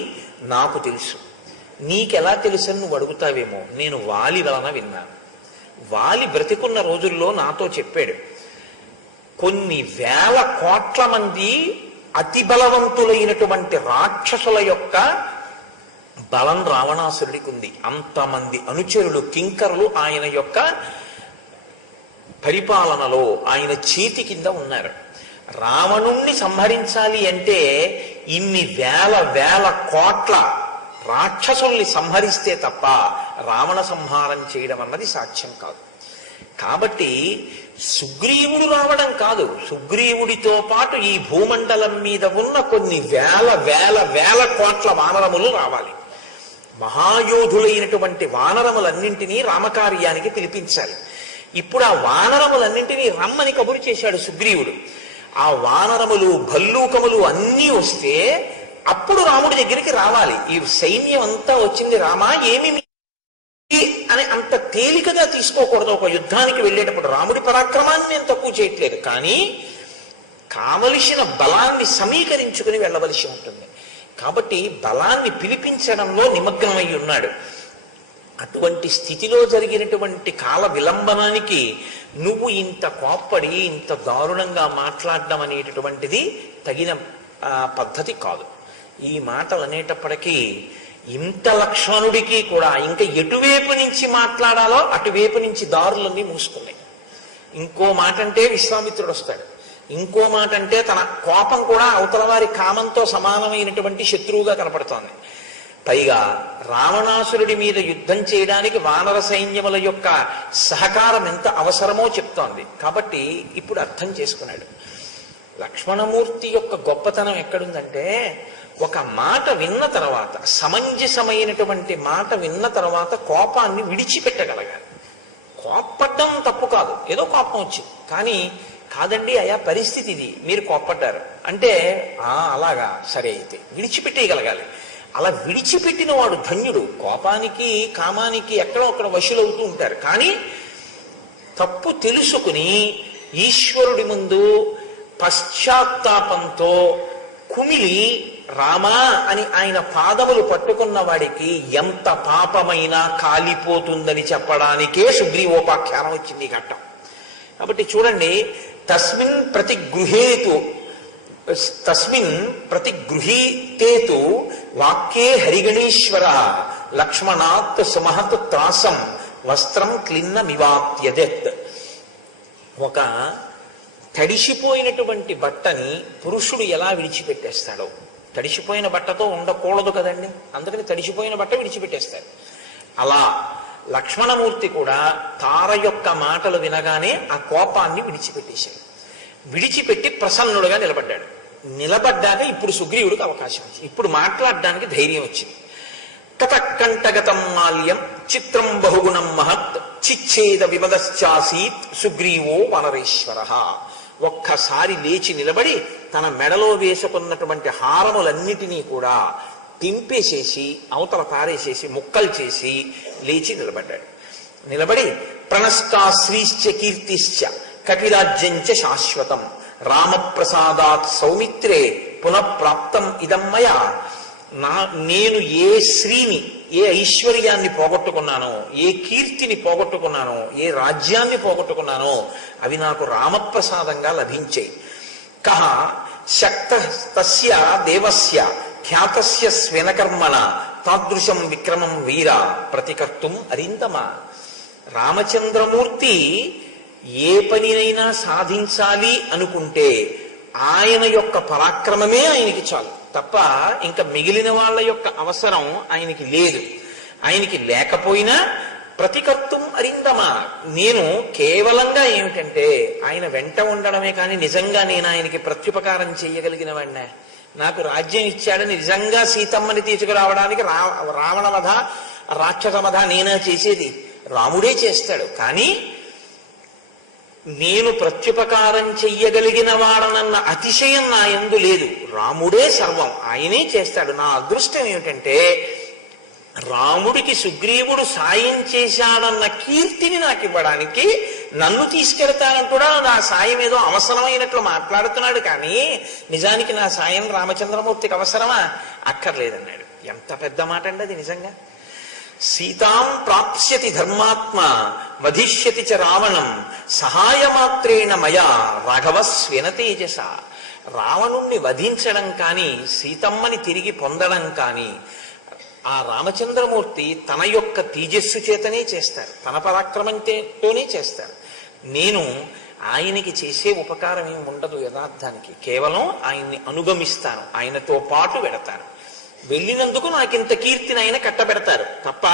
నాకు తెలుసు. నీకెలా తెలుసని నువ్వు అడుగుతావేమో. నేను వాలి వలన విన్నాను. వాలి బ్రతికున్న రోజుల్లో నాతో చెప్పాడు, కొన్ని వేల కోట్ల మంది అతి బలవంతులైనటువంటి రాక్షసుల యొక్క బలం రావణాసురుడికి ఉంది. అంతమంది అనుచరులు, కింకరులు ఆయన యొక్క పరిపాలనలో, ఆయన చేతి కింద ఉన్నారు. రావణుణ్ణి సంహరించాలి అంటే ఇన్ని వేల వేల కోట్ల రాక్షసుల్ని సంహరిస్తే తప్ప రావణ సంహారం చేయడం అన్నది సాధ్యం కాదు. కాబట్టి సుగ్రీవుడు రావడం కాదు, సుగ్రీవుడితో పాటు ఈ భూమండలం మీద ఉన్న కొన్ని వేల వేల వేల కోట్ల వానరములు రావాలి. మహాయోధులైనటువంటి వానరములన్నింటినీ రామకార్యానికి పిలిపించాలి. ఇప్పుడు ఆ వానరములన్నింటినీ రమ్మని కబురు చేశాడు సుగ్రీవుడు. ఆ వానరములు, భల్లూకములు అన్నీ వస్తే అప్పుడు రాముడి దగ్గరికి రావాలి. ఈ సైన్యం అంతా వచ్చింది రామా ఏమి అని అంత తేలికగా తీసుకోకూడదు. ఒక యుద్ధానికి వెళ్ళేటప్పుడు రాముడి పరాక్రమాన్ని నేను తక్కువ చేయట్లేదు, కానీ కావలసిన బలాన్ని సమీకరించుకుని వెళ్ళవలసి ఉంటుంది. కాబట్టి బలాన్ని పిలిపించడంలో నిమగ్నమై ఉన్నాడు. అటువంటి స్థితిలో జరిగినటువంటి కాల విలంబనానికి నువ్వు ఇంత కోప్పడి ఇంత దారుణంగా మాట్లాడడం అనేటటువంటిది తగిన పద్ధతి కాదు. ఈ మాటలు అనేటప్పటికీ ఇంత లక్ష్మణుడికి కూడా ఇంకా ఎటువైపు నుంచి మాట్లాడాలో అటువైపు నుంచి దారులన్నీ మూసుకున్నాయి. ఇంకో మాట అంటే విశ్వామిత్రుడు వస్తాడు, ఇంకో మాట అంటే తన కోపం కూడా అవతల వారి కామంతో సమానమైనటువంటి శత్రువుగా కనపడుతోంది. పైగా రావణాసురుడి మీద యుద్ధం చేయడానికి వానర సైన్యముల యొక్క సహకారం ఎంత అవసరమో చెప్తోంది. కాబట్టి ఇప్పుడు అర్థం చేసుకున్నాడు. లక్ష్మణమూర్తి యొక్క గొప్పతనం ఎక్కడుందంటే, ఒక మాట విన్న తర్వాత, సమంజసమైనటువంటి మాట విన్న తర్వాత కోపాన్ని విడిచిపెట్టగలగాలి. కోప్పడ్డం తప్పు కాదు, ఏదో కోపం వచ్చింది, కానీ కాదండి అయా పరిస్థితి ఇది, మీరు కోప్పడ్డారు అంటే అలాగా సరే అయితే విడిచిపెట్టేయగలగాలి. అలా విడిచిపెట్టిన వాడు ధన్యుడు. కోపానికి కామానికి ఎక్కడో అక్కడ వశులవుతూ ఉంటారు, కానీ తప్పు తెలుసుకుని ఈశ్వరుడి ముందు పశ్చాత్తాపంతో కుమిలి రామా అని ఆయన పాదములు పట్టుకున్న వాడికి ఎంత పాపమైనా కాలిపోతుందని చెప్పడానికే సుగ్రీవోపాఖ్యానం వచ్చింది ఈ ఘట్టం. కాబట్టి చూడండి, తస్మిన్ ప్రతిగృహీతేతు వాక్యే హరిగణేశ్వర లక్ష్మణాత్ సుమహత్ త్రాసం వస్త్రం క్లిన్న మివాత్యజత్. ఒక తడిసిపోయినటువంటి బట్టని పురుషుడు ఎలా విడిచిపెట్టేస్తాడో, తడిసిపోయిన బట్టతో ఉండకూడదు కదండి, అందుకని తడిసిపోయిన బట్ట విడిచిపెట్టేస్తాడు. అలా లక్ష్మణమూర్తి కూడా తార యొక్క మాటలు వినగానే ఆ కోపాన్ని విడిచిపెట్టేశాడు. విడిచిపెట్టి ప్రసన్నుడుగా నిలబడ్డాడు. నిలబడ్డాక ఇప్పుడు సుగ్రీవుడికి అవకాశం వచ్చింది, ఇప్పుడు మాట్లాడడానికి ధైర్యం వచ్చింది. కథకంఠగతం మాల్యం చిత్రం బహుగుణం మహత్ చిచ్ఛేద విమదశ్చాసీత్ సుగ్రీవో వనరేశ్వర. ఒక్కసారి లేచి నిలబడి తన మెడలో వేసుకున్నటువంటి హారములన్నిటినీ కూడా తింపేసేసి అవతల పారేసేసి ముక్కలు చేసి లేచి నిలబడ్డాడు. నిలబడి ప్రణష్టా శ్రీశ్చ కీర్తిశ్చ కపిరాజ్యంచ శాశ్వతం రామప్రసాదాత్ సౌమిత్రే పునఃప్రాప్తం ఇదం మయా. నేను ఏ శ్రీని, ఏ ఐశ్వర్యాన్ని పోగొట్టుకున్నానో, ఏ కీర్తిని పోగొట్టుకున్నానో, ఏ రాజ్యాన్ని పోగొట్టుకున్నానో అవి నాకు రామప్రసాదంగా లభించాయి. కహ శక్త తస్య దేవస్య ఖ్యాతస్య స్వేనకర్మణ తాదృశం విక్రమం వీర ప్రతికర్తుం అరిందమ. రామచంద్రమూర్తి ఏ పనినైనా సాధించాలి అనుకుంటే ఆయన యొక్క పరాక్రమమే ఆయనకి చాలు తప్ప ఇంకా మిగిలిన వాళ్ళ యొక్క అవసరం ఆయనకి లేదు. ఆయనకి లేకపోయినా ప్రతికర్తుం అరిందమ, నేను కేవలంగా ఏమిటంటే ఆయన వెంట ఉండడమే కానీ నిజంగా నేను ఆయనకి ప్రత్యుపకారం చేయగలిగిన వాడినే. నాకు రాజ్యం ఇచ్చాడని నిజంగా సీతమ్మని తీసుకురావడానికి రావణ వధ రాక్షస వధ నేనే చేసేది, రాముడే చేస్తాడు. కానీ నేను ప్రత్యుపకారం చెయ్యగలిగిన వాడనన్న అతిశయం నా యందు లేదు. రాముడే సర్వం, ఆయనే చేస్తాడు. నా అదృష్టం ఏమిటంటే రాముడికి సుగ్రీవుడు సాయం చేశాడన్న కీర్తిని నాకు ఇవ్వడానికి నన్ను తీసుకెళ్తానంటూ నా సాయం ఏదో అవసరమైనట్లు మాట్లాడుతున్నాడు. కానీ నిజానికి నా సాయం రామచంద్రమూర్తికి అవసరమా? అక్కర్లేదన్నాడు. ఎంత పెద్ద మాట అండి అది నిజంగా. సీతాం ప్రాప్స్యతి ధర్మాత్మ వధిష్యతి చ రావణం సహాయమాత్రేణ మయా రాఘవ స్వేన తేజస. రావణుణ్ణి వధించడం కానీ సీతమ్మని తిరిగి పొందడం కానీ ఆ రామచంద్రమూర్తి తన యొక్క తేజస్సు చేతనే చేస్తారు, తన పరాక్రమంతోనే చేస్తారు. నేను ఆయనకి చేసే ఉపకారం ఏమి ఉండదు యథార్థానికి. కేవలం ఆయన్ని అనుగమిస్తాను, ఆయనతో పాటు వెడతాను. వెళ్ళినందుకు నాకింత కీర్తిని ఆయన కట్టబెడతారు తప్ప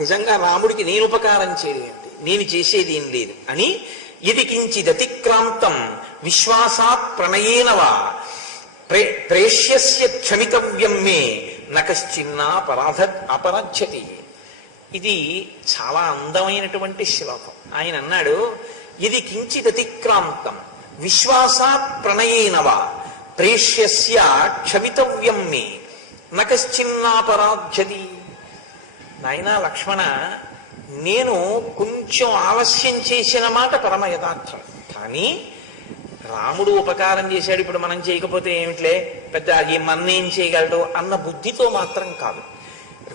నిజంగా రాముడికి నేను ఉపకారం చేయలేండి, నేను చేసేది ఏం లేదు అని. ఇది కించిదతిక్రాంతం విశ్వాసాత్ ప్రణయేనవా ప్రేష్యస్య క్షమితవ్యం మే నకశ్చిన్నా అపరాధ్యతి. ఇది చాలా అందమైనటువంటి శ్లోకం. ఆయన అన్నాడు, ఇది కించిదతిక్రాంతం విశ్వాసాత్ ప్రణయేనవా ప్రేష్యస్య క్షమితవ్యం మే నకశ్చిన్నాపరాధ్యతి. నాయనా లక్ష్మణ, నేను కొంచెం ఆలస్యం చేసిన మాట పరమ యథార్థం. కానీ రాముడు ఉపకారం చేశాడు, ఇప్పుడు మనం చేయకపోతే ఏమిట్లే పెద్ద ఈ మన్నేం చేయగలడు అన్న బుద్ధితో మాత్రం కాదు.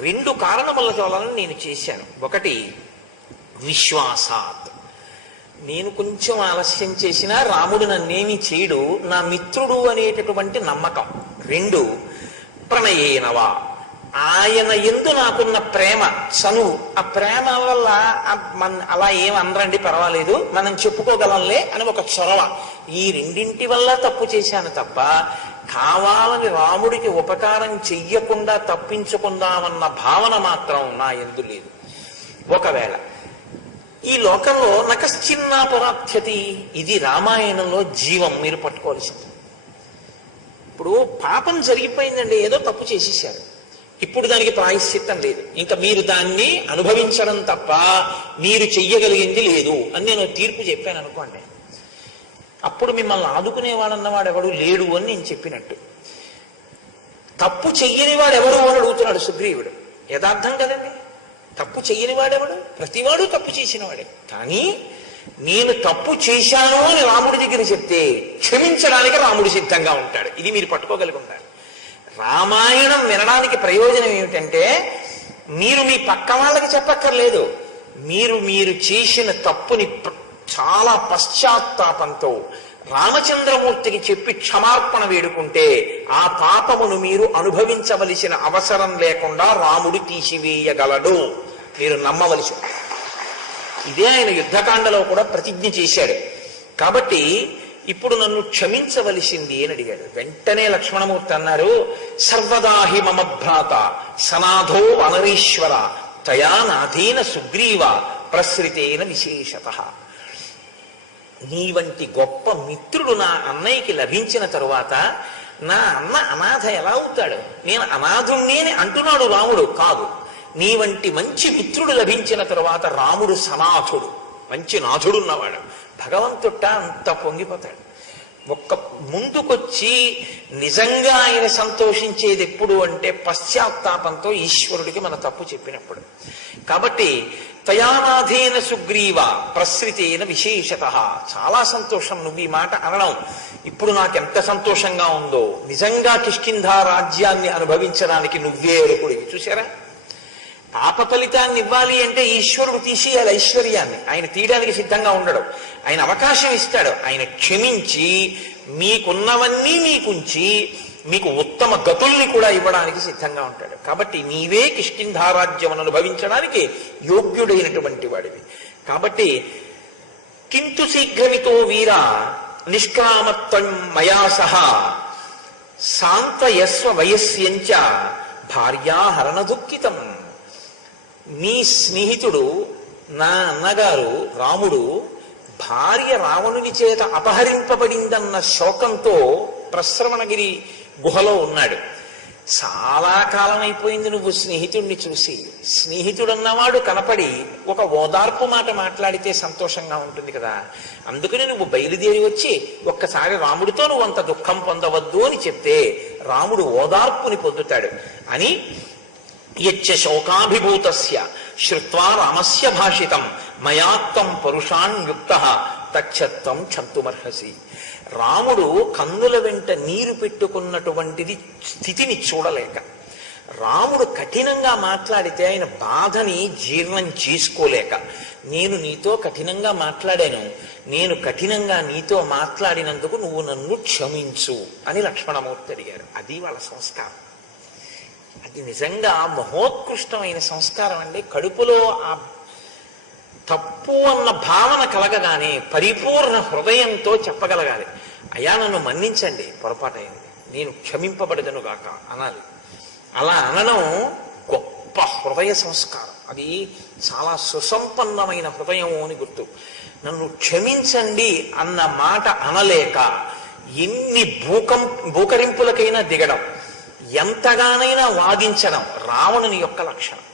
రెండు కారణముల వలన నేను చేశాను. ఒకటి విశ్వాసాత్, నేను కొంచెం ఆలస్యం చేసినా రాముడు నన్నేమి చేయడు, నా మిత్రుడు అనేటటువంటి నమ్మకం. రెండు ప్రణయేనవా, ఆయన యందు నాకున్న ప్రేమ చనువు, ఆ ప్రేమ వల్ల అలా ఏం అనరండి పర్వాలేదు మనం చెప్పుకోగలంలే అని ఒక చొరవ. ఈ రెండింటి వల్ల తప్పు చేశాను తప్ప కావాలని రాముడికి ఉపకారం చెయ్యకుండా తప్పించుకుందామన్న భావన మాత్రం నా యందు లేదు. ఒకవేళ ఈ లోకంలో నకశ్చిన్నాపరాధ్యతి, ఇది రామాయణంలో జీవం, మీరు పట్టుకోవాల్సింది. ఇప్పుడు పాపం జరిగిపోయిందండి, ఏదో తప్పు చేసేసారు, ఇప్పుడు దానికి ప్రాయశ్చిత్తం లేదు, ఇంకా మీరు దాన్ని అనుభవించడం తప్ప మీరు చెయ్యగలిగింది లేదు అని నేను తీర్పు చెప్పాను అనుకోండి. అప్పుడు మిమ్మల్ని ఆదుకునేవాడన్నవాడు ఎవడు లేడు అని నేను చెప్పినట్టు. తప్పు చెయ్యని వాడు ఎవరు అని అడుగుతున్నాడు సుగ్రీవుడు. యథార్థం కదండి, తప్పు చెయ్యని వాడెవడు? ప్రతివాడు తప్పు చేసిన వాడే. కానీ నేను తప్పు చేశాను అని రాముడి దగ్గర చెప్తే క్షమించడానికి రాముడు సిద్ధంగా ఉంటాడు. ఇది మీరు పట్టుకోగలిగి ఉంటారు. రామాయణం వినడానికి ప్రయోజనం ఏమిటంటే మీరు మీ పక్క వాళ్ళకి చెప్పక్కర్లేదు, మీరు చేసిన తప్పుని చాలా పశ్చాత్తాపంతో రామచంద్రమూర్తికి చెప్పి క్షమార్పణ వేడుకుంటే ఆ పాపమును మీరు అనుభవించవలసిన అవసరం లేకుండా రాముడు తీసివేయగలడు. మీరు నమ్మవలసి. ఇదే ఆయన యుద్ధకాండలో కూడా ప్రతిజ్ఞ చేశాడు. కాబట్టి ఇప్పుడు నన్ను క్షమించవలసింది అని అడిగాడు. వెంటనే లక్ష్మణమూర్తి అన్నారు, సర్వదాహి మమ భ్రాత సనాథో అనరీశ్వర తయా నాధీన సుగ్రీవ ప్రసృతేన విశేషత. నీ వంటి గొప్ప మిత్రుడు నా అన్నయ్యకి లభించిన తరువాత నా అన్న అనాథ ఎలా అవుతాడు? నేను అనాథుణ్ణి అని అంటున్నాడు రాముడు. కాదు, నీ వంటి మంచి మిత్రుడు లభించిన తరువాత రాముడు సనాథుడు, మంచి నాథుడున్నవాడు. భగవంతుట అంత పొంగిపోతాడు. ఒక్క ముందుకొచ్చి నిజంగా ఆయన సంతోషించేది ఎప్పుడు అంటే పశ్చాత్తాపంతో ఈశ్వరుడికి మన తప్పు చెప్పినప్పుడు. కాబట్టి తయానాధేన సుగ్రీవ ప్రసృతేన విశేషత. చాలా సంతోషం నువ్వు ఈ మాట అనడం. ఇప్పుడు నాకెంత సంతోషంగా ఉందో. నిజంగా కిష్కింధా రాజ్యాన్ని అనుభవించడానికి నువ్వే అర్హుడివి. చూసారా, పాప ఫలితాన్ని ఇవ్వాలి అంటే ఈశ్వరుడు తీసేయాలి ఐశ్వర్యాన్ని. ఆయన తీయడానికి సిద్ధంగా ఉండడు. ఆయన అవకాశం ఇస్తాడు. ఆయన క్షమించి మీకున్నవన్నీ మీకుంచి మీకు ఉత్తమ గతుల్ని కూడా ఇవ్వడానికి సిద్ధంగా ఉంటాడు. కాబట్టి నీవే కిష్కింధారాజ్యం అనుభవించడానికి యోగ్యుడైనటువంటి వాడివి. కాబట్టి కింతు శీఘ్రమితో వీర నిష్క్రామత్వం మయా సహా శాంతయస్వ వయస్యంచ భార్యాహరణ దుఃఖితం. నీ స్నేహితుడు నా అన్నగారు రాముడు భార్య రావణుని చేత అపహరింపబడిందన్న శోకంతో ప్రశ్రవణగిరి గుహలో ఉన్నాడు. చాలా కాలం అయిపోయింది నువ్వు స్నేహితుడిని చూసి. స్నేహితుడన్నవాడు కనపడి ఒక ఓదార్పు మాట మాట్లాడితే సంతోషంగా ఉంటుంది కదా. అందుకని నువ్వు బయలుదేరి వచ్చి ఒక్కసారి రాముడితో నువ్వు అంత దుఃఖం పొందవద్దు అని చెప్తే రాముడు ఓదార్పుని పొందుతాడు అని. యచ్చ శోకాభిభూతస్య శ్రుత్వా రామస్య భాషితం మయాత్వం పరుషాన్యుక్తః తచ్చత్వం క్షంతుమర్హసి. రాముడు కన్నుల వెంట నీరు పెట్టుకున్నటువంటిది స్థితిని చూడలేక, రాముడు కఠినంగా మాట్లాడితే ఆయన బాధని జీర్ణం చేసుకోలేక, నేను నీతో కఠినంగా మాట్లాడాను, నేను కఠినంగా నీతో మాట్లాడినందుకు నువ్వు నన్ను క్షమించు అని లక్ష్మణమూర్తి అడిగారు. అది వాళ్ళ సంస్కారం. అది నిజంగా మహోత్కృష్టమైన సంస్కారం అండి. కడుపులో ఆ తప్పు అన్న భావన కలగగానే పరిపూర్ణ హృదయంతో చెప్పగలగాలి, అయ్యా నన్ను మన్నించండి, పొరపాటైంది, నేను క్షమింపబడదను గాక అనాలి. అలా అనడం గొప్ప హృదయ సంస్కారం. అది చాలా సుసంపన్నమైన హృదయం అని గుర్తు. నన్ను క్షమించండి అన్న మాట అనలేక ఎన్ని భూకరింపులకైనా దిగడం, ఎంతగానైనా వాదించడం రావణుని యొక్క లక్షణం.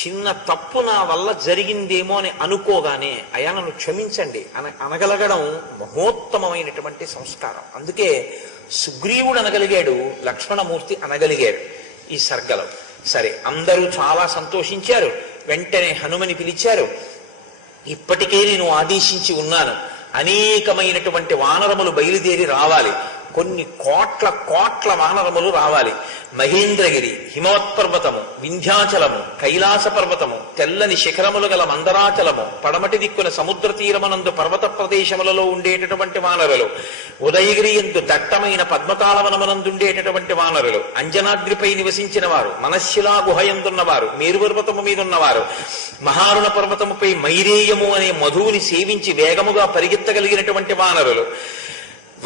చిన్న తప్పు నా వల్ల జరిగిందేమో అని అనుకోగానే అయ్యా నన్ను క్షమించండి అనగలగడం మహోత్తమమైనటువంటి సంస్కారం. అందుకే సుగ్రీవుడు అనగలిగాడు, లక్ష్మణమూర్తి అనగలిగాడు ఈ సర్గలో. సరే, అందరూ చాలా సంతోషించారు. వెంటనే హనుమని పిలిచారు. ఇప్పటికే నేను ఆదేశించి ఉన్నాను, అనేకమైనటువంటి వానరములు బయలుదేరి రావాలి, కొన్ని కోట్ల కోట్ల వానరములు రావాలి. మహేంద్రగిరి, హిమవత్పర్వతము, వింధ్యాచలము, కైలాస పర్వతము, తెల్లని శిఖరములు గల మందరాచలము, పడమటి దిక్కున సముద్ర తీరమునందు పర్వత ప్రదేశములలో ఉండేటటువంటి వానరులు, ఉదయగిరి యందు దట్టమైన పద్మతాళవనమునందుండేటటువంటి వానరులు, అంజనాద్రిపై నివసించిన వారు, మనశ్శిలా గుహయందున్నవారు, మేరుపర్వతము మీదున్నవారు, మహారుణ పర్వతముపై మైరేయము అనే మధువుని సేవించి వేగముగా పరిగెత్తగలిగినటువంటి వానరులు,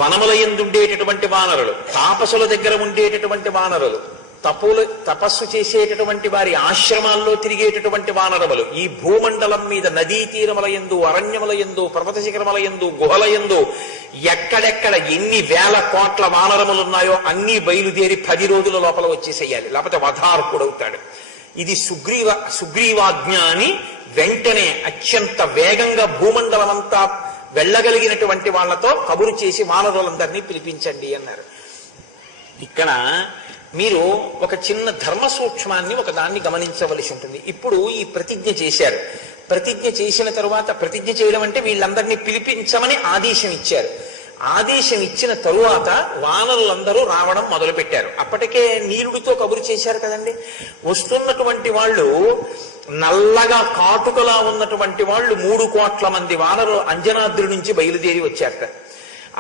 వనముల యందుండేటటువంటి వానరులు, తాపసుల దగ్గర ఉండేటటువంటి వానరులు, తపస్సు చేసేటటువంటి వారి ఆశ్రమాల్లో తిరిగేటటువంటి వానరములు, ఈ భూమండలం మీద నదీ తీరముల యందు, అరణ్యముల యందు, పర్వత శిఖరముల యందు, గుహల యందు ఎక్కడెక్కడ ఎన్ని వేల కోట్ల వానరములు ఉన్నాయో అన్నీ బయలుదేరి 10 రోజుల లోపల వచ్చేసేయాలి, లేకపోతే వధార్కుడవుతాడు. ఇది సుగ్రీవాజ్ఞ అని వెంటనే అత్యంత వేగంగా భూమండలమంతా వెళ్ళగలిగినటువంటి వాళ్లతో కబురు చేసి వానరులందరినీ పిలిపించండి అన్నారు. ఇక్కడ మీరు ఒక చిన్న ధర్మ సూక్ష్మాన్ని ఒకదాన్ని గమనించవలసి ఉంటుంది. ఇప్పుడు ఈ ప్రతిజ్ఞ చేశారు. ప్రతిజ్ఞ చేసిన తరువాత, ప్రతిజ్ఞ చేయడం అంటే వీళ్ళందరినీ పిలిపించమని ఆదేశం ఇచ్చారు. ఆదేశం ఇచ్చిన తరువాత వానరులందరూ రావడం మొదలుపెట్టారు. అప్పటికే నీలుడితో కబురు చేశారు కదండి. వస్తున్నటువంటి వాళ్ళు నల్లగా కాటుకలా ఉన్నటువంటి వాళ్ళు 3 కోట్ల మంది వానరులు అంజనాద్రి నుంచి బయలుదేరి వచ్చారట.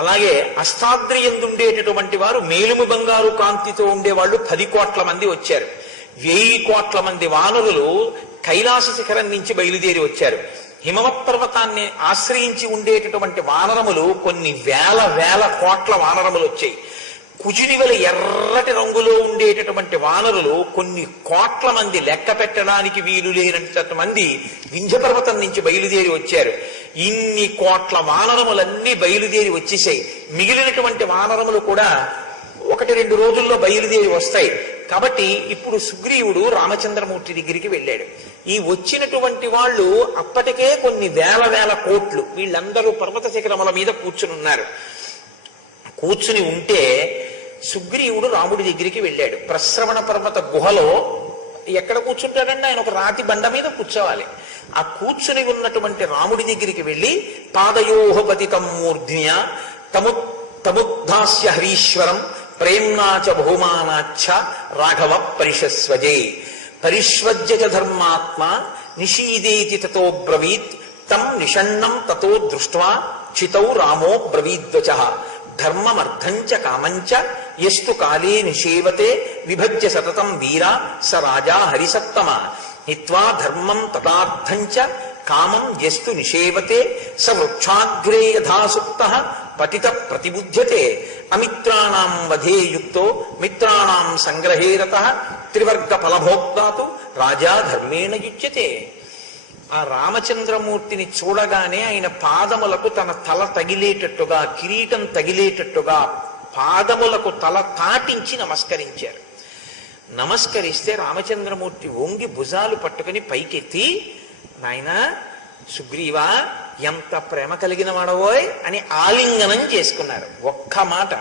అలాగే అష్టాద్రి ఎందుండేటటువంటి వారు మేలుము బంగారు కాంతితో ఉండేవాళ్ళు 10 కోట్ల మంది వచ్చారు. 1000 కోట్ల మంది వానరులు కైలాస శిఖరం నుంచి బయలుదేరి వచ్చారు. హిమవత్ పర్వతాన్ని ఆశ్రయించి ఉండేటటువంటి వానరములు కొన్ని వేల వేల కోట్ల వానరములు వచ్చాయి. కుజినివల ఎర్రటి రంగులో ఉండేటటువంటి వానరులు కొన్ని కోట్ల మంది, లెక్క పెట్టడానికి వీలు లేనంత మంది వింధ్య పర్వతం నుంచి బయలుదేరి వచ్చారు. ఇన్ని కోట్ల వానరములన్నీ బయలుదేరి వచ్చేసాయి. మిగిలినటువంటి వానరములు కూడా 1-2 రోజుల్లో బయలుదేరి వస్తాయి. కాబట్టి ఇప్పుడు సుగ్రీవుడు రామచంద్రమూర్తి దగ్గరికి వెళ్ళాడు. ఈ వచ్చినటువంటి వాళ్ళు అప్పటికే కొన్ని వేల వేల కోట్లు, వీళ్ళందరూ పర్వత శిఖరముల మీద కూర్చుని ఉన్నారు. కూర్చుని ఉంటే సుగ్రీవుడు రాముడి దగ్గరికి వెళ్ళాడు. ప్రశ్రవణ పర్వత గుహలో ఎక్కడ కూర్చుంటాడండి ఆయన? ఒక రాతి బండ మీద కూర్చోవాలి. ఆ కూర్చుని ఉన్నటువంటి రాముడి దగ్గరికి వెళ్ళి పాదయోహపతితం మూర్ధ్య తముద్ధాస్య హరీశ్వరం ప్రేమ్నాచ బహుమానాచ్చ రాఘవ పరిషస్వజే పరిష్వజ్య చ ధర్మాత్మ నిషీదేతి తతో బ్రవీత్ తం నిషణ్ణం తతో దృష్ట్వా చితౌ రామో బ్రవీద్వచః ధర్మమర్థంచ కామంచ యస్తు కాలే నిషేవతే విభజ్య సతతం వీరా స రాజా హరిసత్తమ హిత్వా ధర్మం తదార్థంచ కామం యస్తు నిషేవతే స వృక్షాగ్రే యథాసుప్తః పతిత ప్రతిబుధ్యతే అమిత్రాణాం వధే యుక్తో మిత్రాణాం సంగ్రహే రతః త్రివర్గ ఫలభోక్తాతు రాజా ధర్మేణ యుజ్యతే. ఆ రామచంద్రమూర్తిని చూడగానే ఆయన పాదములకు తన తల తగిలేటట్టుగా, కిరీటం తగిలేటట్టుగా పాదములకు తల తాటించి నమస్కరించారు. నమస్కరిస్తే రామచంద్రమూర్తి వంగి భుజాలు పట్టుకుని పైకెత్తి, నాయనా సుగ్రీవా ఎంత ప్రేమ కలిగిన వాడవోయ్ అని ఆలింగనం చేసుకున్నారు. ఒక్క మాట,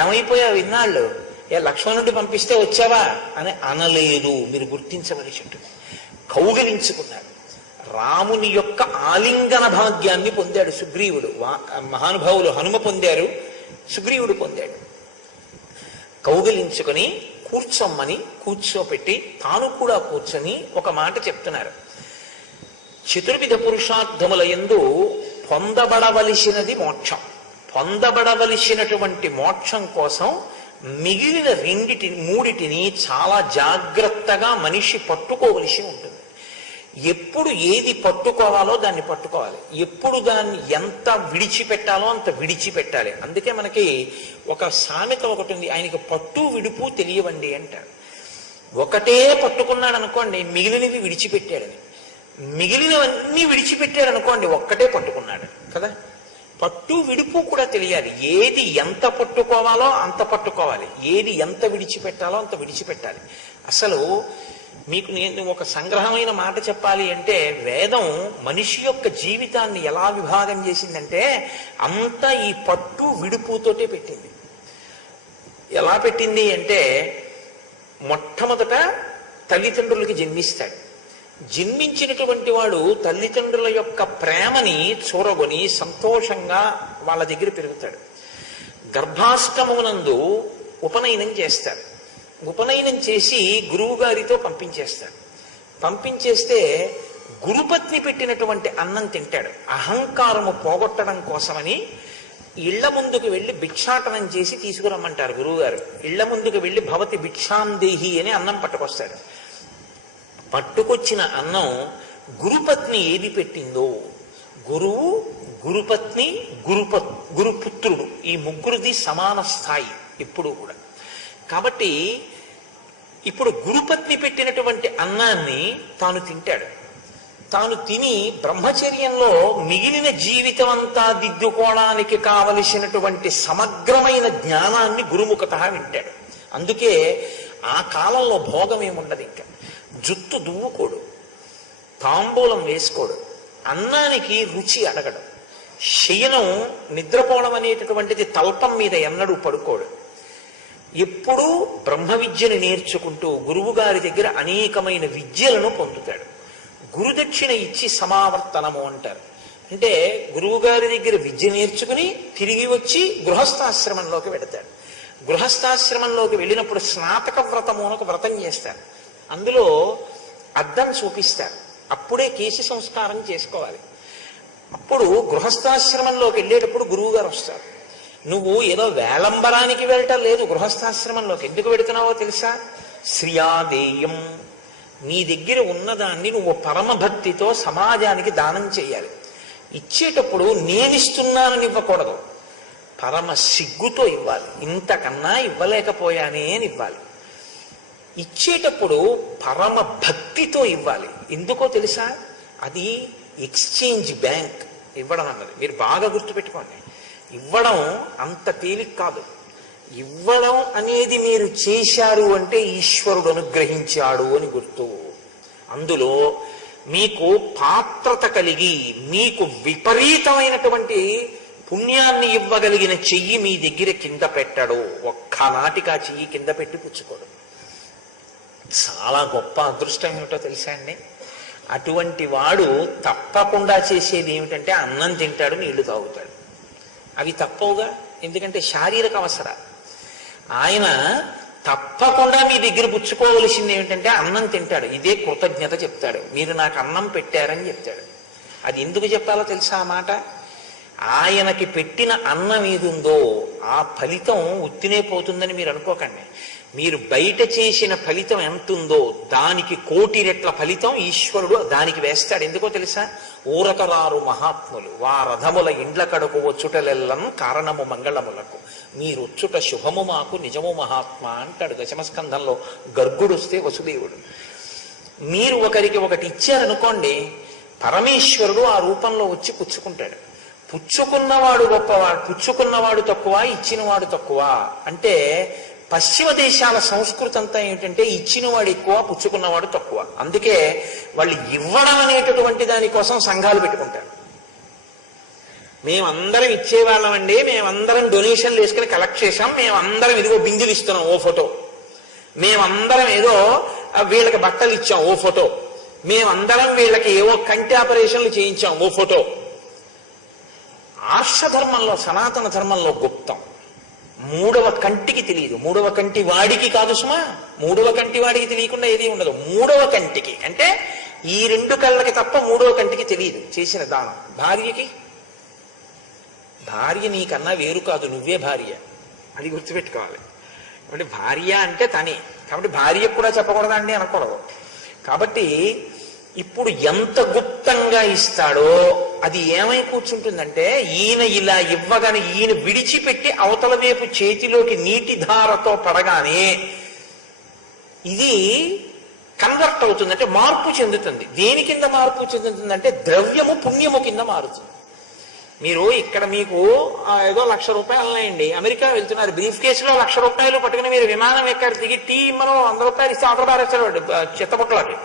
ఏమైపోయావు ఇన్నాళ్ళు, ఏ లక్ష్మణుడి పంపిస్తే వచ్చావా అని అనలేదు. మీరు గుర్తించవలసి ఉంటుంది. కౌగిలించుకున్నారు. రాముని యొక్క ఆలింగన భాగ్యాన్ని పొందాడు సుగ్రీవుడు. మహానుభావులు హనుమ పొందారు, సుగ్రీవుడు పొందాడు. కౌగిలించుకొని కూర్చోమ్మని కూర్చోపెట్టి తాను కూడా కూర్చొని ఒక మాట చెప్తున్నారు. చతుర్విధ పురుషార్థముల యందు పొందబడవలసినది మోక్షం. పొందబడవలసినటువంటి మోక్షం కోసం మిగిలిన మూడిటిని చాలా జాగ్రత్తగా మనిషి పట్టుకోవలసి ఉంటుంది. ఎప్పుడు ఏది పట్టుకోవాలో దాన్ని పట్టుకోవాలి, ఎప్పుడు దాన్ని ఎంత విడిచిపెట్టాలో అంత విడిచిపెట్టాలి. అందుకే మనకి ఒక సామెత ఒకటి ఉంది, ఆయనకి పట్టు విడుపు తెలియవండి అంటారు. ఒకటే పట్టుకున్నాడు అనుకోండి, మిగిలినవి విడిచిపెట్టాడని. మిగిలినవన్నీ విడిచిపెట్టాడు అనుకోండి, ఒక్కటే పట్టుకున్నాడు కదా. పట్టు విడుపు కూడా తెలియాలి. ఏది ఎంత పట్టుకోవాలో అంత పట్టుకోవాలి, ఏది ఎంత విడిచిపెట్టాలో అంత విడిచిపెట్టాలి. అసలు మీకు నేను ఒక సంగ్రహమైన మాట చెప్పాలి అంటే, వేదం మనిషి యొక్క జీవితాన్ని ఎలా విభాగం చేసిందంటే అంతా ఈ పట్టు విడుపుతోటే పెట్టింది. ఎలా పెట్టింది అంటే, మొట్టమొదట తల్లిదండ్రులకి జన్మిస్తాడు. జన్మించినటువంటి వాడు తల్లిదండ్రుల యొక్క ప్రేమని చూరగొని సంతోషంగా వాళ్ళ దగ్గర పెరుగుతాడు. గర్భాష్టమమునందు ఉపనయనం చేస్తారు. ఉపనయనం చేసి గురువు గారితో పంపించేస్తాడు. పంపించేస్తే గురుపత్ని పెట్టినటువంటి అన్నం తింటాడు. అహంకారము పోగొట్టడం కోసమని ఇళ్ల ముందుకు వెళ్ళి భిక్షాటనం చేసి తీసుకురమ్మంటారు గురువుగారు. ఇళ్ల ముందుకు వెళ్ళి భవతి భిక్షాందేహి అని అన్నం పట్టుకొస్తాడు. పట్టుకొచ్చిన అన్నం గురుపత్ని ఏది పెట్టిందో, గురువు, గురుపత్ని, గురుపుత్రుడు, ఈ ముగ్గురిది సమాన స్థాయి ఎప్పుడూ కూడా. కాబట్టి ఇప్పుడు గురుపత్ని పెట్టినటువంటి అన్నాన్ని తాను తింటాడు. తాను తిని బ్రహ్మచర్యంలో మిగిలిన జీవితం అంతా దిద్దుకోవడానికి కావలసినటువంటి సమగ్రమైన జ్ఞానాన్ని గురుముఖత వింటాడు. అందుకే ఆ కాలంలో భోగం ఏముండదు. ఇంకా జుత్తు దువ్వుకోడు, తాంబూలం వేసుకోడు, అన్నానికి రుచి అడగడు, శయనం నిద్రపోవడం అనేటటువంటిది తల్పం మీద ఎన్నడూ పడుకోడు. ఎప్పుడూ బ్రహ్మ విద్యను నేర్చుకుంటూ గురువు గారి దగ్గర అనేకమైన విద్యలను పొందుతాడు. గురుదక్షిణ ఇచ్చి సమావర్తనము అంటారు. అంటే గురువు గారి దగ్గర విద్య నేర్చుకుని తిరిగి వచ్చి గృహస్థాశ్రమంలోకి వెడతాడు. గృహస్థాశ్రమంలోకి వెళ్ళినప్పుడు స్నాతక వ్రతము అని ఒక వ్రతం చేస్తారు. అందులో అద్దం చూపిస్తారు. అప్పుడే కేశ సంస్కారం చేసుకోవాలి. అప్పుడు గృహస్థాశ్రమంలోకి వెళ్ళేటప్పుడు గురువు గారు వస్తారు. నువ్వు ఏదో వేలంబరానికి వెళ్ళటం లేదు. గృహస్థాశ్రమంలోకి ఎందుకు వెడుతున్నావో తెలుసా? శ్రియాదేయం నీ దగ్గర ఉన్నదాన్ని నువ్వు పరమభక్తితో సమాజానికి దానం చేయాలి. ఇచ్చేటప్పుడు నేనిస్తున్నానని ఇవ్వకూడదు, పరమ సిగ్గుతో ఇవ్వాలి. ఇంతకన్నా ఇవ్వలేకపోయానే అని ఇవ్వాలి. ఇచ్చేటప్పుడు పరమ భక్తితో ఇవ్వాలి. ఎందుకో తెలుసా? అది ఎక్స్చేంజ్ బ్యాంక్ ఇవ్వడం అన్నది. మీరు బాగా గుర్తుపెట్టుకోండి. ఇవ్వడం అంత తేలిక కాదు. ఇవ్వడం అనేది మీరు చేశారు అంటే ఈశ్వరుడు అనుగ్రహించాడు అని గుర్తు. అందులో మీకు పాత్రత కలిగి మీకు విపరీతమైనటువంటి పుణ్యాన్ని ఇవ్వగలిగిన చెయ్యి మీ దగ్గర కింద పెట్టడు. ఒక్కనాటికి ఆ చెయ్యి కింద పెట్టి పుచ్చుకోడు. చాలా గొప్ప అదృష్టం ఏమిటో తెలుసా అండి? అటువంటి వాడు తప్పకుండా చేసేది ఏమిటంటే అన్నం తింటాడు, నీళ్లు తాగుతాడు. అవి తప్పవుగా, ఎందుకంటే శారీరక అవసరాలు. ఆయన తప్పకుండా మీ దగ్గర పుచ్చుకోవలసింది ఏమిటంటే అన్నం తింటాడు. ఇదే కృతజ్ఞత చెప్తాడు. మీరు నాకు అన్నం పెట్టారని చెప్తాడు. అది ఎందుకు చెప్పాలో తెలుసా ఆ మాట? ఆయనకి పెట్టిన అన్నం ఏదుందో ఆ ఫలితం ఉత్తినే పోతుందని మీరు అనుకోకండి. మీరు బయట చేసిన ఫలితం ఎంతుందో దానికి 1,000,000 రెట్ల ఫలితం ఈశ్వరుడు దానికి వేస్తాడు. ఎందుకో తెలుసా? ఊరకరారు మహాత్ములు వారథముల ఇండ్ల కడకు వచ్చుటలెల్లం కారణము మంగళములకు మీరొచ్చుట శుభము మాకు నిజము మహాత్మా అంటాడు దశమస్కంధంలో. గర్గుడొస్తే వసుదేవుడు. మీరు ఒకరికి ఒకటి ఇచ్చారనుకోండి, పరమేశ్వరుడు ఆ రూపంలో వచ్చి పుచ్చుకుంటాడు. పుచ్చుకున్నవాడు గొప్పవాడు, పుచ్చుకున్నవాడు తక్కువ, ఇచ్చినవాడు తక్కువ అంటే పశ్చిమ దేశాల సంస్కృతి అంతా ఏమిటంటే ఇచ్చినవాడు ఎక్కువ, పుచ్చుకున్నవాడు తక్కువ. అందుకే వాళ్ళు ఇవ్వడం అనేటటువంటి దానికోసం సంఘాలు పెట్టుకుంటారు. మేమందరం ఇచ్చేవాళ్ళం అండి, మేమందరం డొనేషన్లు వేసుకుని కలెక్ట్ చేశాం, మేమందరం ఇదిగో బిందులు ఇస్తున్నాం ఓ ఫోటో, మేమందరం ఏదో వీళ్ళకి బట్టలు ఇచ్చాం ఓ ఫోటో, మేమందరం వీళ్ళకి ఏవో కంటి ఆపరేషన్లు చేయించాం ఓ ఫోటో. ఆర్షధర్మంలో సనాతన ధర్మంలో గుప్తం. 3వ కంటికి తెలియదు. 3వ కంటి వాడికి కాదు సుమా, 3వ కంటి వాడికి తెలియకుండా ఏది ఉండదు. 3వ కంటికి అంటే ఈ 2 కళ్ళకి తప్ప 3వ కంటికి తెలియదు చేసిన దానం. భార్యకి, భార్య నీకన్నా వేరు కాదు, నువ్వే భార్య. అది గుర్తుపెట్టుకోవాలి. కాబట్టి భార్య అంటే తనే, కాబట్టి భార్యకు కూడా చెప్పకూడదా అండి అనకూడదు. కాబట్టి ఇప్పుడు ఎంత గుప్తంగా ఇస్తాడో అది ఏమై కూర్చుంటుందంటే, ఈయన ఇలా ఇవ్వగానే ఈయన విడిచిపెట్టి అవతల వైపు చేతిలోకి నీటి ధారతో పడగానే ఇది కన్వర్ట్ అవుతుంది, అంటే మార్పు చెందుతుంది. దేని కింద మార్పు చెందుతుందంటే ద్రవ్యము పుణ్యము కింద మారుతుంది. మీరు ఇక్కడ మీకు ఏదో 1,00,000 రూపాయలు ఉన్నాయండి, అమెరికా వెళ్తున్నారు, బ్రీఫ్ కేసులో 1,00,000 రూపాయలు పట్టుకుని మీరు విమానం ఎక్కడ దిగి టీ మనం 100 రూపాయలు ఇస్తే ఆంధ్ర పారేస్తాడు చెత్తపుట్టలకి.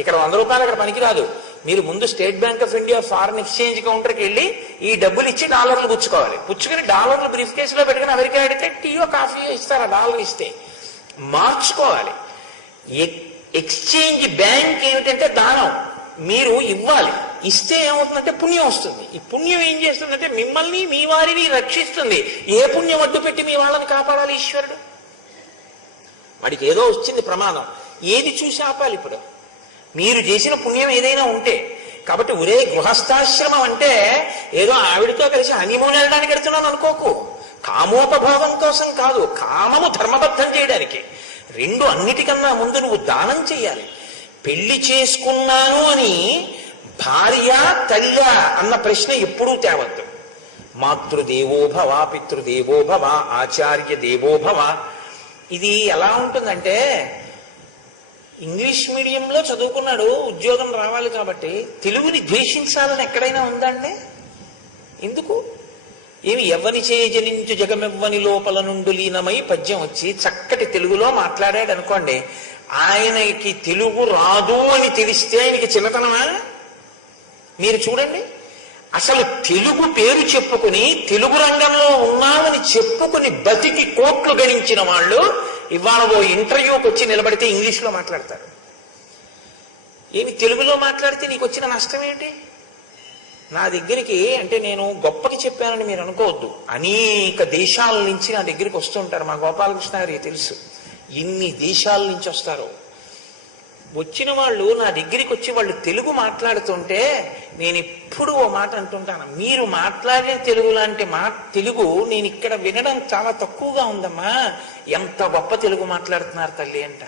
ఇక్కడ 100 రూపాయలు అక్కడ పనికిరాదు. మీరు ముందు State Bank of India foreign exchange కౌంటర్కి వెళ్ళి ఈ డబ్బులు ఇచ్చి డాలర్లు పుచ్చుకోవాలి. పుచ్చుకుని డాలర్లు బ్రీఫ్ కేసులో పెట్టుకుని అమెరికా అడిగితే టీయో కాఫీయో ఇస్తారు. ఆ డాలర్ ఇస్తే మార్చుకోవాలి. ఎక్స్చేంజ్ బ్యాంక్ ఏమిటంటే దానం. మీరు ఇవ్వాలి, ఇస్తే ఏమవుతుందంటే పుణ్యం వస్తుంది. ఈ పుణ్యం ఏం చేస్తుందంటే మిమ్మల్ని మీ వారిని రక్షిస్తుంది. ఏ పుణ్యం అడ్డు పెట్టి మీ వాళ్ళని కాపాడాలి ఈశ్వరుడు? వాడికి ఏదో వచ్చింది ప్రమాదం, ఏది చూసి ఆపాలి? ఇప్పుడు మీరు చేసిన పుణ్యం ఏదైనా ఉంటే. కాబట్టి ఒరే గృహస్థాశ్రమం అంటే ఏదో ఆవిడతో కలిసి హనీమూన్ వెళ్ళడానికి వెళ్తున్నాను అనుకోకు. కామోపభోగం కోసం కాదు, కామము ధర్మబద్ధం చేయడానికి. 2 అన్నిటికన్నా ముందు నువ్వు దానం చెయ్యాలి. పెళ్లి చేసుకున్నాను అని భార్య తల్లి అన్న ప్రశ్న ఎప్పుడూ తేవద్దు. మాతృదేవోభవ, పితృదేవోభవ, ఆచార్య దేవోభవ. ఇది ఎలా ఉంటుందంటే, ఇంగ్లీష్ మీడియంలో చదువుకున్నాడు, ఉద్యోగం రావాలి కాబట్టి తెలుగుని ద్వేషించాలని ఎక్కడైనా ఉందండి? ఎందుకు? ఏమి ఎవ్వని జనించు జగమెవ్వని లోపల నుండి లీనమై పద్యం వచ్చి చక్కటి తెలుగులో మాట్లాడాడు అనుకోండి, ఆయనకి తెలుగు రాదు అని తెలిస్తే ఆయనకి చిన్నతనమా? మీరు చూడండి, అసలు తెలుగు పేరు చెప్పుకుని తెలుగు రంగంలో ఉన్నామని చెప్పుకుని బతికి కోట్లు గడించిన వాళ్ళు ఇవాళ ఓ ఇంటర్వ్యూకి వచ్చి నిలబడితే ఇంగ్లీష్లో మాట్లాడతారు. ఏమి తెలుగులో మాట్లాడితే నీకు వచ్చిన నష్టం ఏంటి? నా దగ్గరికి అంటే నేను గొప్పకి చెప్పానని మీరు అనుకోవద్దు, అనేక దేశాల నుంచి నా దగ్గరికి వస్తుంటారు. మా గోపాలకృష్ణ గారికి తెలుసు ఎన్ని దేశాల నుంచి వస్తారో. వచ్చిన వాళ్ళు నా దగ్గరికి వచ్చి వాళ్ళు తెలుగు మాట్లాడుతుంటే నేను ఎప్పుడు ఓ మాట అంటుంటాను, మీరు మాట్లాడే తెలుగు లాంటి తెలుగు నేను ఇక్కడ వినడం చాలా తక్కువగా ఉందమ్మా, ఎంత గొప్ప తెలుగు మాట్లాడుతున్నారు తల్లి అంట.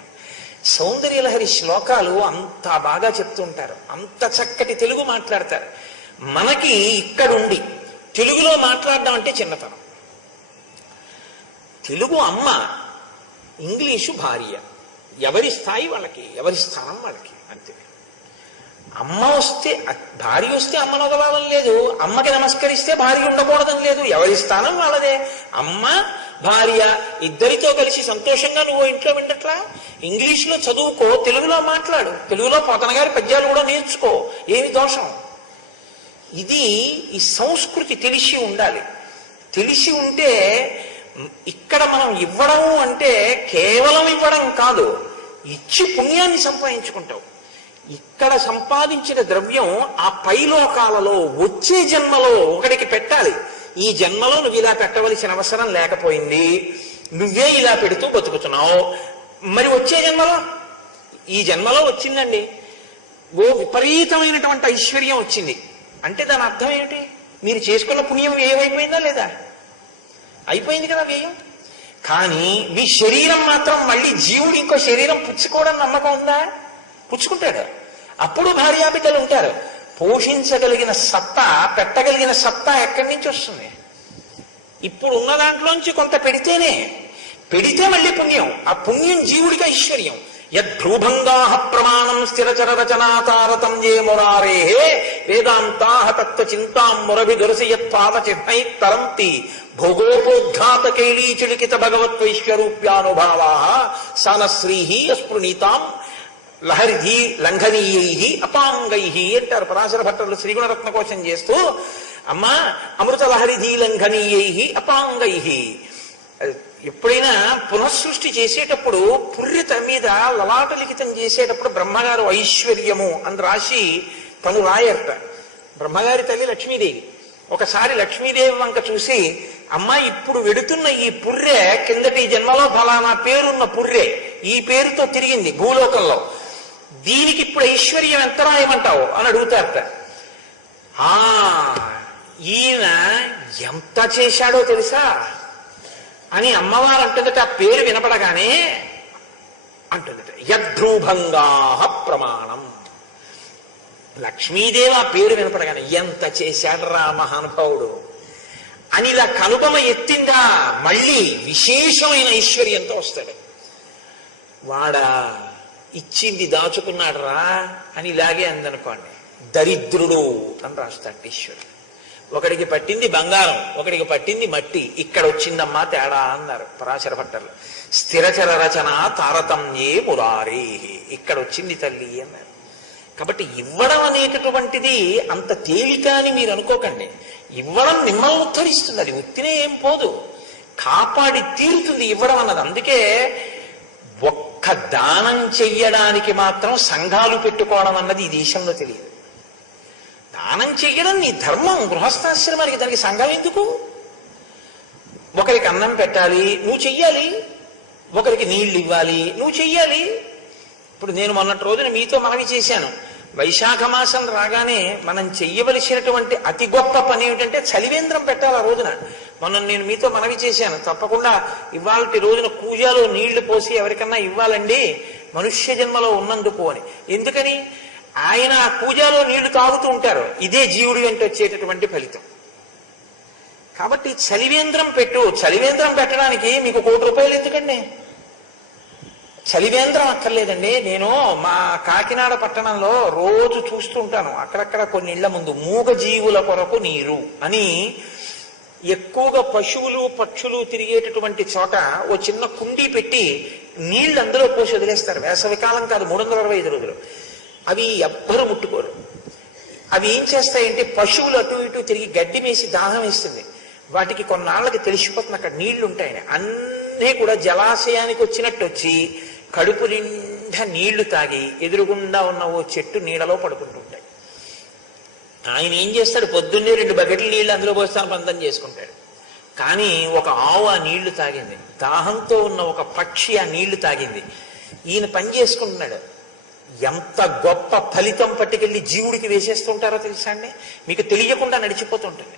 సౌందర్యలహరి శ్లోకాలు అంత బాగా చెప్తుంటారు, అంత చక్కటి తెలుగు మాట్లాడతారు. మనకి ఇక్కడుండి తెలుగులో మాట్లాడడం అంటే చిన్నతనం. తెలుగు అమ్మ, ఇంగ్లీషు భార్య. ఎవరి స్థాయి వాళ్ళకి, ఎవరి స్థానం వాళ్ళకి అంతే. అమ్మ వస్తే భార్య వస్తే అమ్మను వదలాలని లేదు, అమ్మకి నమస్కరిస్తే భార్య ఉండకూడదని లేదు. ఎవరి స్థానం వాళ్ళదే. అమ్మ భార్య ఇద్దరితో కలిసి సంతోషంగా నువ్వు ఇంట్లో వింటట్లా. ఇంగ్లీష్లో చదువుకో, తెలుగులో మాట్లాడు, తెలుగులో పోతన గారి పద్యాలు కూడా నేర్చుకో, ఏమి దోషం. ఇది ఈ సంస్కృతి తెలిసి ఉండాలి. తెలిసి ఉంటే ఇక్కడ మనం ఇవ్వడం అంటే కేవలం ఇవ్వడం కాదు, ఇచ్చి పుణ్యాన్ని సంపాదించుకుంటావు. ఇక్కడ సంపాదించిన ద్రవ్యం ఆ పైలోకాలలో వచ్చే జన్మలో ఒకడికి పెట్టాలి. ఈ జన్మలో నువ్వు ఇలా పెట్టవలసిన అవసరం లేకపోయింది, నువ్వే ఇలా పెడుతూ బతుకుతున్నావు. మరి వచ్చే జన్మలో, ఈ జన్మలో వచ్చిందండి ఓ విపరీతమైనటువంటి ఐశ్వర్యం వచ్చింది అంటే దాని అర్థం ఏమిటి? మీరు చేసుకున్న పుణ్యం ఏమైపోయిందా లేదా? అయిపోయింది కదా వ్యయం. కానీ మీ శరీరం మాత్రం మళ్ళీ జీవుడు ఇంకో శరీరం పుచ్చుకోవడం నమ్మకం ఉందా? పుచ్చుకుంటాడు. అప్పుడు భార్యాబిడ్డలు ఉంటారు. పోషించగలిగిన సత్తా, పెట్టగలిగిన సత్తా ఎక్కడి నుంచి వస్తుంది? ఇప్పుడు ఉన్న దాంట్లోంచి కొంత పెడితే మళ్ళీ పుణ్యం. ఆ పుణ్యం జీవుడికి ఐశ్వర్యం. యద్భ్రూభంగా ప్రమాణం స్థిరచర రచనా తారతం ఏ మురారే వేదాంతా తత్వ చింతాం మురభిదురసయత్పాద చిహ్నై తరంతి భోగోపోద్ఘాత కైళీచులికిత భగవద్వైశ్వరూప్యానుభావా సానశ్రీ అస్పృణీతాం లహరిధీ లంఘనీయై అపాంగై అంటారు పరాశర భట్టర్లు శ్రీగుణరత్న కోశం చేస్తూ. అమ్మా అమృత లహరిధీ లంఘనీయై అపాంగై. ఎప్పుడైనా పునఃసృష్టి చేసేటప్పుడు పుర్రిత మీద లలాట లిఖితం చేసేటప్పుడు బ్రహ్మగారు ఐశ్వర్యము అని రాసి తను రాయర్ట. బ్రహ్మగారి తల్లి లక్ష్మీదేవి. ఒకసారి లక్ష్మీదేవి వంక చూసి, అమ్మా ఇప్పుడు వెడుతున్న ఈ పుర్రె కిందటి జన్మలో ఫలానా పేరున్న పుర్రె ఈ పేరుతో తిరిగింది భూలోకంలో, దీనికి ఇప్పుడు ఐశ్వర్యం ఎంత రాయమంటావు అని అడుగుతారట. ఈయన ఎంత చేశాడో తెలుసా అని అమ్మవారు అంటుందట. ఆ పేరు వినపడగానే అంటుందట, యద్రూభంగా ప్రమాణం. లక్ష్మీదేవి ఆ పేరు వినపడగానే ఎంత చేశాడు రా మహానుభావుడు అని ఇలా కనుబొమ ఎత్తిందా మళ్ళీ విశేషమైన ఐశ్వర్యంతో వస్తాడు. వాడా ఇచ్చింది దాచుకున్నాడు రా అని ఇలాగే అందనుకోండి, దరిద్రుడు అని రాస్తాడు ఈశ్వరుడు. ఒకడికి పట్టింది బంగారం, ఒకడికి పట్టింది మట్టి, ఇక్కడ వచ్చిందమ్మా తేడా అన్నారు పరాశర భట్టర్లు. స్థిరచర రచన తారతమ్యే మురారే, ఇక్కడ వచ్చింది తల్లి అన్నారు. కాబట్టి ఇవ్వడం అనేటటువంటిది అంత తేలిక అని మీరు అనుకోకండి. ఇవ్వడం మిమ్మల్ని ఉద్ధరిస్తుంది, అది ఉత్తినే ఏం పోదు, కాపాడి తీరుతుంది ఇవ్వడం అన్నది. అందుకే ఒక్క దానం చెయ్యడానికి మాత్రం సంఘాలు పెట్టుకోవడం అన్నది ఈ దేశంలో తెలియదు. దానం చెయ్యడం నీ ధర్మం, గృహస్థాశ్రమానికి, దానికి సంఘం ఎందుకు? ఒకరికి అన్నం పెట్టాలి నువ్వు చెయ్యాలి, ఒకరికి నీళ్లు ఇవ్వాలి నువ్వు చెయ్యాలి. ఇప్పుడు నేను మొన్నటి రోజున మీతో మనవి చేశాను, వైశాఖ మాసం రాగానే మనం చెయ్యవలసినటువంటి అతి గొప్ప పని ఏమిటంటే చలివేంద్రం పెట్టాలి ఆ రోజున. మొన్న నేను మీతో మనవి చేశాను, తప్పకుండా ఇవాళ రోజున కూజాలో నీళ్లు పోసి ఎవరికన్నా ఇవ్వాలండి మనుష్య జన్మలో ఉన్నందుకు అని. ఎందుకని? ఆయన ఆ పూజలో నీళ్లు తాగుతూ ఉంటారు, ఇదే జీవుడి వెంట వచ్చేటటువంటి ఫలితం. కాబట్టి చలివేంద్రం పెట్టు. చలివేంద్రం పెట్టడానికి మీకు 1 కోటి రూపాయలు ఎందుకండి? చలివేంద్రం అక్కర్లేదండి. నేను మా కాకినాడ పట్టణంలో రోజు చూస్తుంటాను, అక్కడక్కడ కొన్ని ఇళ్ల ముందు మూగజీవుల కొరకు నీరు అని ఎక్కువగా పశువులు పక్షులు తిరిగేటటువంటి చోట ఓ చిన్న కుండీ పెట్టి నీళ్లు అందులో పోసి వదిలేస్తారు. వేసవికాలం కాదు, 365 రోజులు. అవి ఎవ్వరూ ముట్టుకోరు. అవి ఏం చేస్తాయంటే పశువులు అటు ఇటు తిరిగి గడ్డి వేసి దాహం వేస్తుంది, వాటికి కొన్నాళ్ళకి తెలిసిపోతుంది అక్కడ నీళ్లు ఉంటాయని. అన్నీ కూడా జలాశయానికి వచ్చినట్టు వచ్చి కడుపు నిండా నీళ్లు తాగి ఎదురుగుండా ఉన్న ఓ చెట్టు నీడలో పడుకుంటుంటాయి. ఆయన ఏం చేస్తాడు, పొద్దున్నే 2 బకెట్ల నీళ్లు అందులో పోస్తాను బంధం చేసుకుంటాడు. కానీ ఒక ఆవు ఆ నీళ్లు తాగింది, దాహంతో ఉన్న ఒక పక్షి ఆ నీళ్లు తాగింది, ఈయన పని చేసుకుంటున్నాడు. ఎంత గొప్ప ఫలితం పట్టుకెళ్ళి జీవుడికి వేసేస్తుంటారో తెలుసా అండి? మీకు తెలియకుండా నడిచిపోతుంటుంది.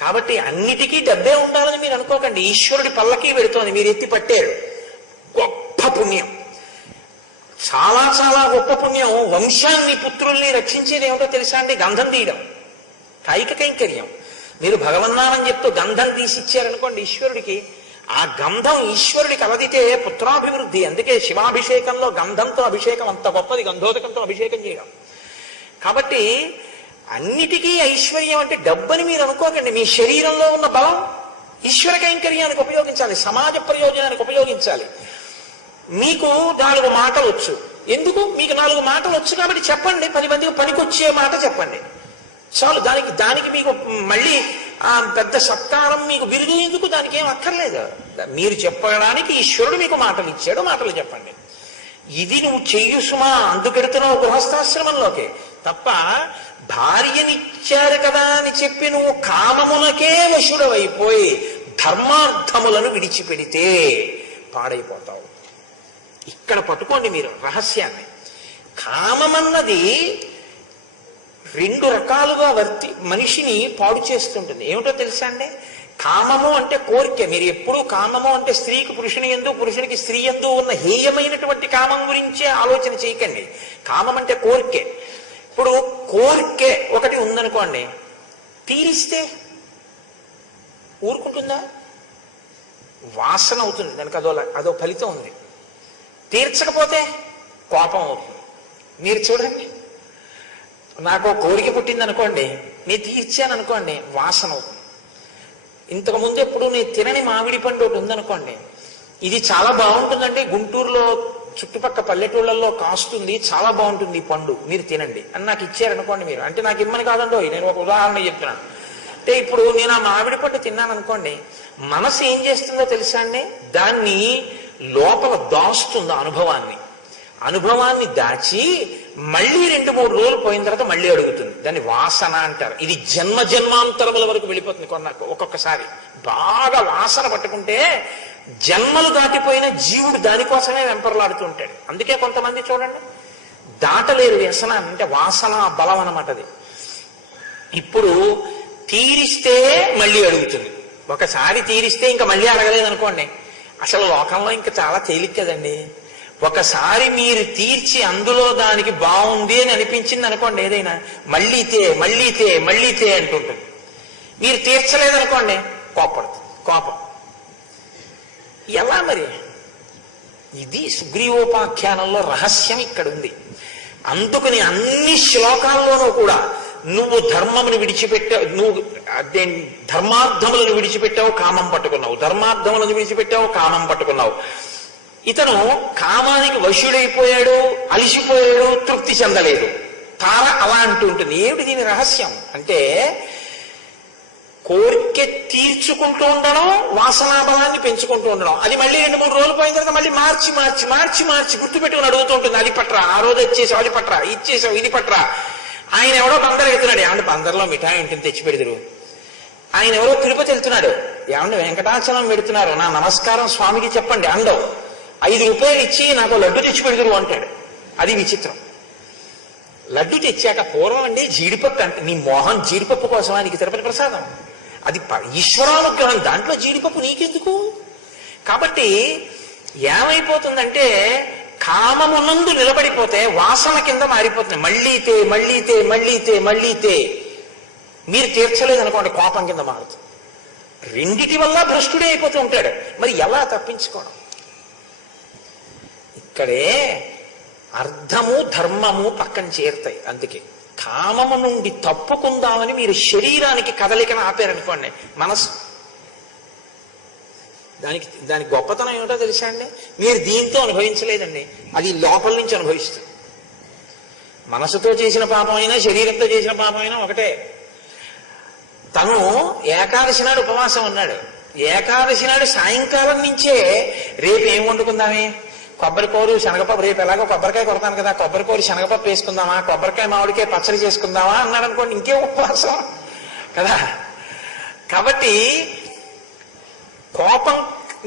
కాబట్టి అన్నిటికీ డబ్బే ఉండాలని మీరు అనుకోకండి. ఈశ్వరుడి పల్లకి పెడుతోంది, మీరు ఎత్తి పట్టారు, గొప్ప పుణ్యం. చాలా చాలా గొప్ప పుణ్యం. వంశాన్ని పుత్రుల్ని రక్షించేది ఏమిటో తెలుసా అండి? గంధం తీయడం. కాయిక కైంకర్యం. మీరు భగవన్నామం చెప్తూ గంధం తీసి ఇచ్చారనుకోండి ఈశ్వరుడికి, ఆ గంధం ఈశ్వరుడికి అలదితే పుత్రాభివృద్ధి. అందుకే శివాభిషేకంలో గంధంతో అభిషేకం అంత గొప్పది, గంధోదకంతో అభిషేకం చేయడం. కాబట్టి అన్నిటికీ ఐశ్వర్యం అంటే డబ్బని మీరు అనుకోకండి. మీ శరీరంలో ఉన్న బలం ఈశ్వర కైంకర్యానికి ఉపయోగించాలి, సమాజ ప్రయోజనానికి ఉపయోగించాలి. మీకు 4 మాటలు వచ్చు. ఎందుకు? మీకు 4 మాటలు వచ్చు కాబట్టి చెప్పండి. 10 మందికి పనికొచ్చే మాట చెప్పండి చాలు. దానికి మీకు మళ్ళీ పెద్ద సత్కారం, మీకు బిరుదు ఎందుకు? దానికి ఏం అక్కర్లేదు. మీరు చెప్పడానికి ఈశ్వరుడు మీకు మాటలు ఇచ్చాడు, మాటలు చెప్పండి. ఇది నువ్వు చెయ్యు సుమా, అందుకెడుతున్నావు గృహస్థాశ్రమంలోకి. తప్ప భార్యనిచ్చారు కదా అని చెప్పి నువ్వు కామమునకే వశుడవైపోయి ధర్మార్థములను విడిచిపెడితే పాడైపోతావు. ఇక్కడ పట్టుకోండి మీరు రహస్యాన్ని. కామమన్నది 2 రకాలుగా మనిషిని పాడు చేస్తుంటుంది. ఏమిటో తెలుసా అండి? కామము అంటే కోరిక. మీరు ఎప్పుడూ కామము అంటే స్త్రీకి పురుషుని యందు, పురుషునికి స్త్రీ యందు ఉన్న హేయమైనటువంటి కామం గురించే ఆలోచన చేయకండి. కామం అంటే కోరికే. ఇప్పుడు కోరికే ఒకటి ఉందనుకోండి, తీరిస్తే ఊరుకుంటుందా? వాసన అవుతుంది, దానికి అదో ఫలితం ఉంది. తీర్చకపోతే కోపం అవుతుంది. మీరు చూడండి, నాకు కోరిక పుట్టింది అనుకోండి, నేను తీర్చాను అనుకోండి, వాసన అవుతుంది. ఇంతకుముందు ఎప్పుడు నేను తినని మామిడి పండు ఒకటి ఉందనుకోండి, ఇది చాలా బాగుంటుందండి, గుంటూరులో చుట్టుపక్క పల్లెటూళ్ళల్లో కాస్తుంది, చాలా బాగుంటుంది ఈ పండు, మీరు తినండి అని నాకు ఇచ్చారనుకోండి. మీరు అంటే నాకు ఇమ్మని కాదండో, నేను ఒక ఉదాహరణ చెప్తున్నాను. అంటే ఇప్పుడు నేను ఆ మామిడి పండు తిన్నాను అనుకోండి, మనసు ఏం చేస్తుందో తెలుసా అండి? దాన్ని లోపల దాస్తుంది అనుభవాన్ని దాచి మళ్ళీ 2-3 రోజులు పోయిన తర్వాత మళ్ళీ అడుగుతుంది. దాన్ని వాసన అంటారు. ఇది జన్మాంతరముల వరకు వెళ్ళిపోతుంది. ఒక్కొక్కసారి బాగా వాసన పట్టుకుంటే జన్మలు దాటిపోయిన జీవుడు దానికోసమే వెంపర్లాడుతూ ఉంటాడు. అందుకే కొంతమంది చూడండి దాటలేరు వ్యసనాన్ని, అంటే వాసన బలం అన్నమాట అది. ఇప్పుడు తీరిస్తే మళ్ళీ అడుగుతుంది. ఒకసారి తీరిస్తే ఇంకా మళ్ళీ అడగలేదు అనుకోండి, అసలు లోకంలో ఇంకా చాలా తేలిక కదండి. ఒకసారి మీరు తీర్చి అందులో దానికి బాగుంది అని అనిపించింది అనుకోండి, ఏదైనా మళ్ళీ తే అంటుంటుంది. మీరు తీర్చలేదనుకోండి కోపడుతుంది. కోపం ఎలా మరి? ఇది సుగ్రీవోపాఖ్యానంలో రహస్యం ఇక్కడ ఉంది. అందుకని అన్ని శ్లోకాల్లోనూ కూడా నువ్వు ధర్మమును విడిచిపెట్టావు, నువ్వు ధర్మార్థములను విడిచిపెట్టావు, కామం పట్టుకున్నావు, ధర్మార్థములను విడిచిపెట్టావు, కామం పట్టుకున్నావు. ఇతను కామానికి వశుడైపోయాడు, అలిసిపోయాడు, తృప్తి చెందలేదు. తార అలా అంటూ ఉంటుంది. ఏమిటి దీని రహస్యం అంటే, కోరిక తీర్చుకుంటూ ఉండడం, వాసనాబలాన్ని పెంచుకుంటూ ఉండడం. అది మళ్ళీ 2-3 రోజులు పోయిన తర్వాత మళ్ళీ మార్చి గుర్తుపెట్టుకుని అడుగుతూ ఉంటుంది. అది పట్రా, ఆ రోజు వచ్చేసావు, అది పట్రా, ఇచ్చేసావు, ఇది పట్రా. ఆయన ఎవడో బందరు వెళ్తున్నాడు, ఏమంటే బందర్లో మిఠాయి ఉంటుంది తెచ్చి పెడతారు. ఆయన ఎవరో తిరుపతి వెళ్తున్నాడు, ఏమంటే వెంకటాచలం పెడుతున్నారు, నా నమస్కారం స్వామికి చెప్పండి అండవు. 5 రూపాయలు ఇచ్చి నాకు లడ్డు తెచ్చి పెడతారు అంటాడు. అది విచిత్రం. లడ్డు తెచ్చాక పూర్వం అండి జీడిపప్పు అంటే, నీ మోహన్ జీడిపప్పు కోసమా నీకు తిరుపతి ప్రసాదం? అది ఈశ్వరానుగ్రహం, దాంట్లో జీడిపప్పు నీకెందుకు? కాబట్టి ఏమైపోతుందంటే కామమునందు నిలబడిపోతే వాసన కింద మారిపోతుంది. మళ్ళీ తే మీరు తీర్చలేదనుకోండి కోపం కింద మారుతుంది. రెండిటి వల్ల భ్రష్టుడే అయిపోతూ ఉంటాడు. మరి ఎలా తప్పించుకోవడం? ఇక్కడే అర్థము ధర్మము పక్కన చేరుతాయి. అందుకే కామము నుండి తప్పుకుందామని మీరు శరీరానికి కదలికను ఆపారనుకోండి, మనసు దానికి గొప్పతనం ఏమిటో తెలుసా అండి? మీరు దీంతో అనుభవించలేదండి, అది లోపల నుంచి అనుభవిస్తుంది. మనసుతో చేసిన పాపమైనా శరీరంతో చేసిన పాపమైనా ఒకటే. తను ఏకాదశి నాడు ఉపవాసం ఉన్నాడు. ఏకాదశి నాడు సాయంకాలం నుంచే రేపు ఏం వండుకుందామే, కొబ్బరికూరు శనగపప్పు, రేపు ఎలాగో కొబ్బరికాయ కొడతాను కదా, కొబ్బరికూరు శనగపప్పు వేసుకుందామా, కొబ్బరికాయ మామిడికాయ పచ్చడి చేసుకుందామా అన్నాడు అనుకోండి, ఇంకే ఉపవాసం కదా. కాబట్టి కోపం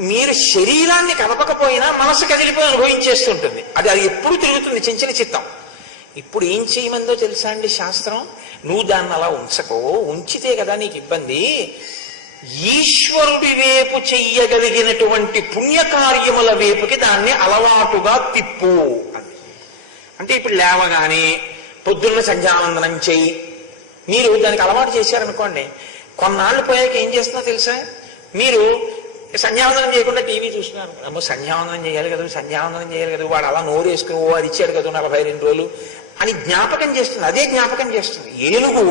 మీరు శరీరాన్ని కదపకపోయినా మనసు కదిలిపోయి అనుభవించేస్తుంటుంది. అది ఎప్పుడు తిరుగుతుంది చెంచిన చిత్తం. ఇప్పుడు ఏం చేయమందో తెలుసా అండి శాస్త్రం? నువ్వు దాన్ని అలా ఉంచకో, ఉంచితే కదా నీకు ఇబ్బంది. ఈశ్వరుడి వైపు చెయ్యగలిగినటువంటి పుణ్యకార్యముల వైపుకి దాన్ని అలవాటుగా తిప్పు అని. అంటే ఇప్పుడు లేవగానే పొద్దున్న సంధ్యావందనం చెయ్యి, మీరు దానికి అలవాటు చేశారనుకోండి, కొన్నాళ్ళు పోయాక ఏం చేస్తున్నా తెలుసా, మీరు సంధ్యావందనం చేయకుండా టీవీ చూస్తున్నారు, అమ్మో సంధ్యావందనం చేయాలి కదా, సంధ్యావందనం చేయాలి కదా, వాడు అలా నోరు వేసుకుని ఓ అది ఇచ్చాడు కదా 42 రోజులు అని జ్ఞాపకం చేస్తుంది. అదే జ్ఞాపకం చేస్తుంది. ఏనుగు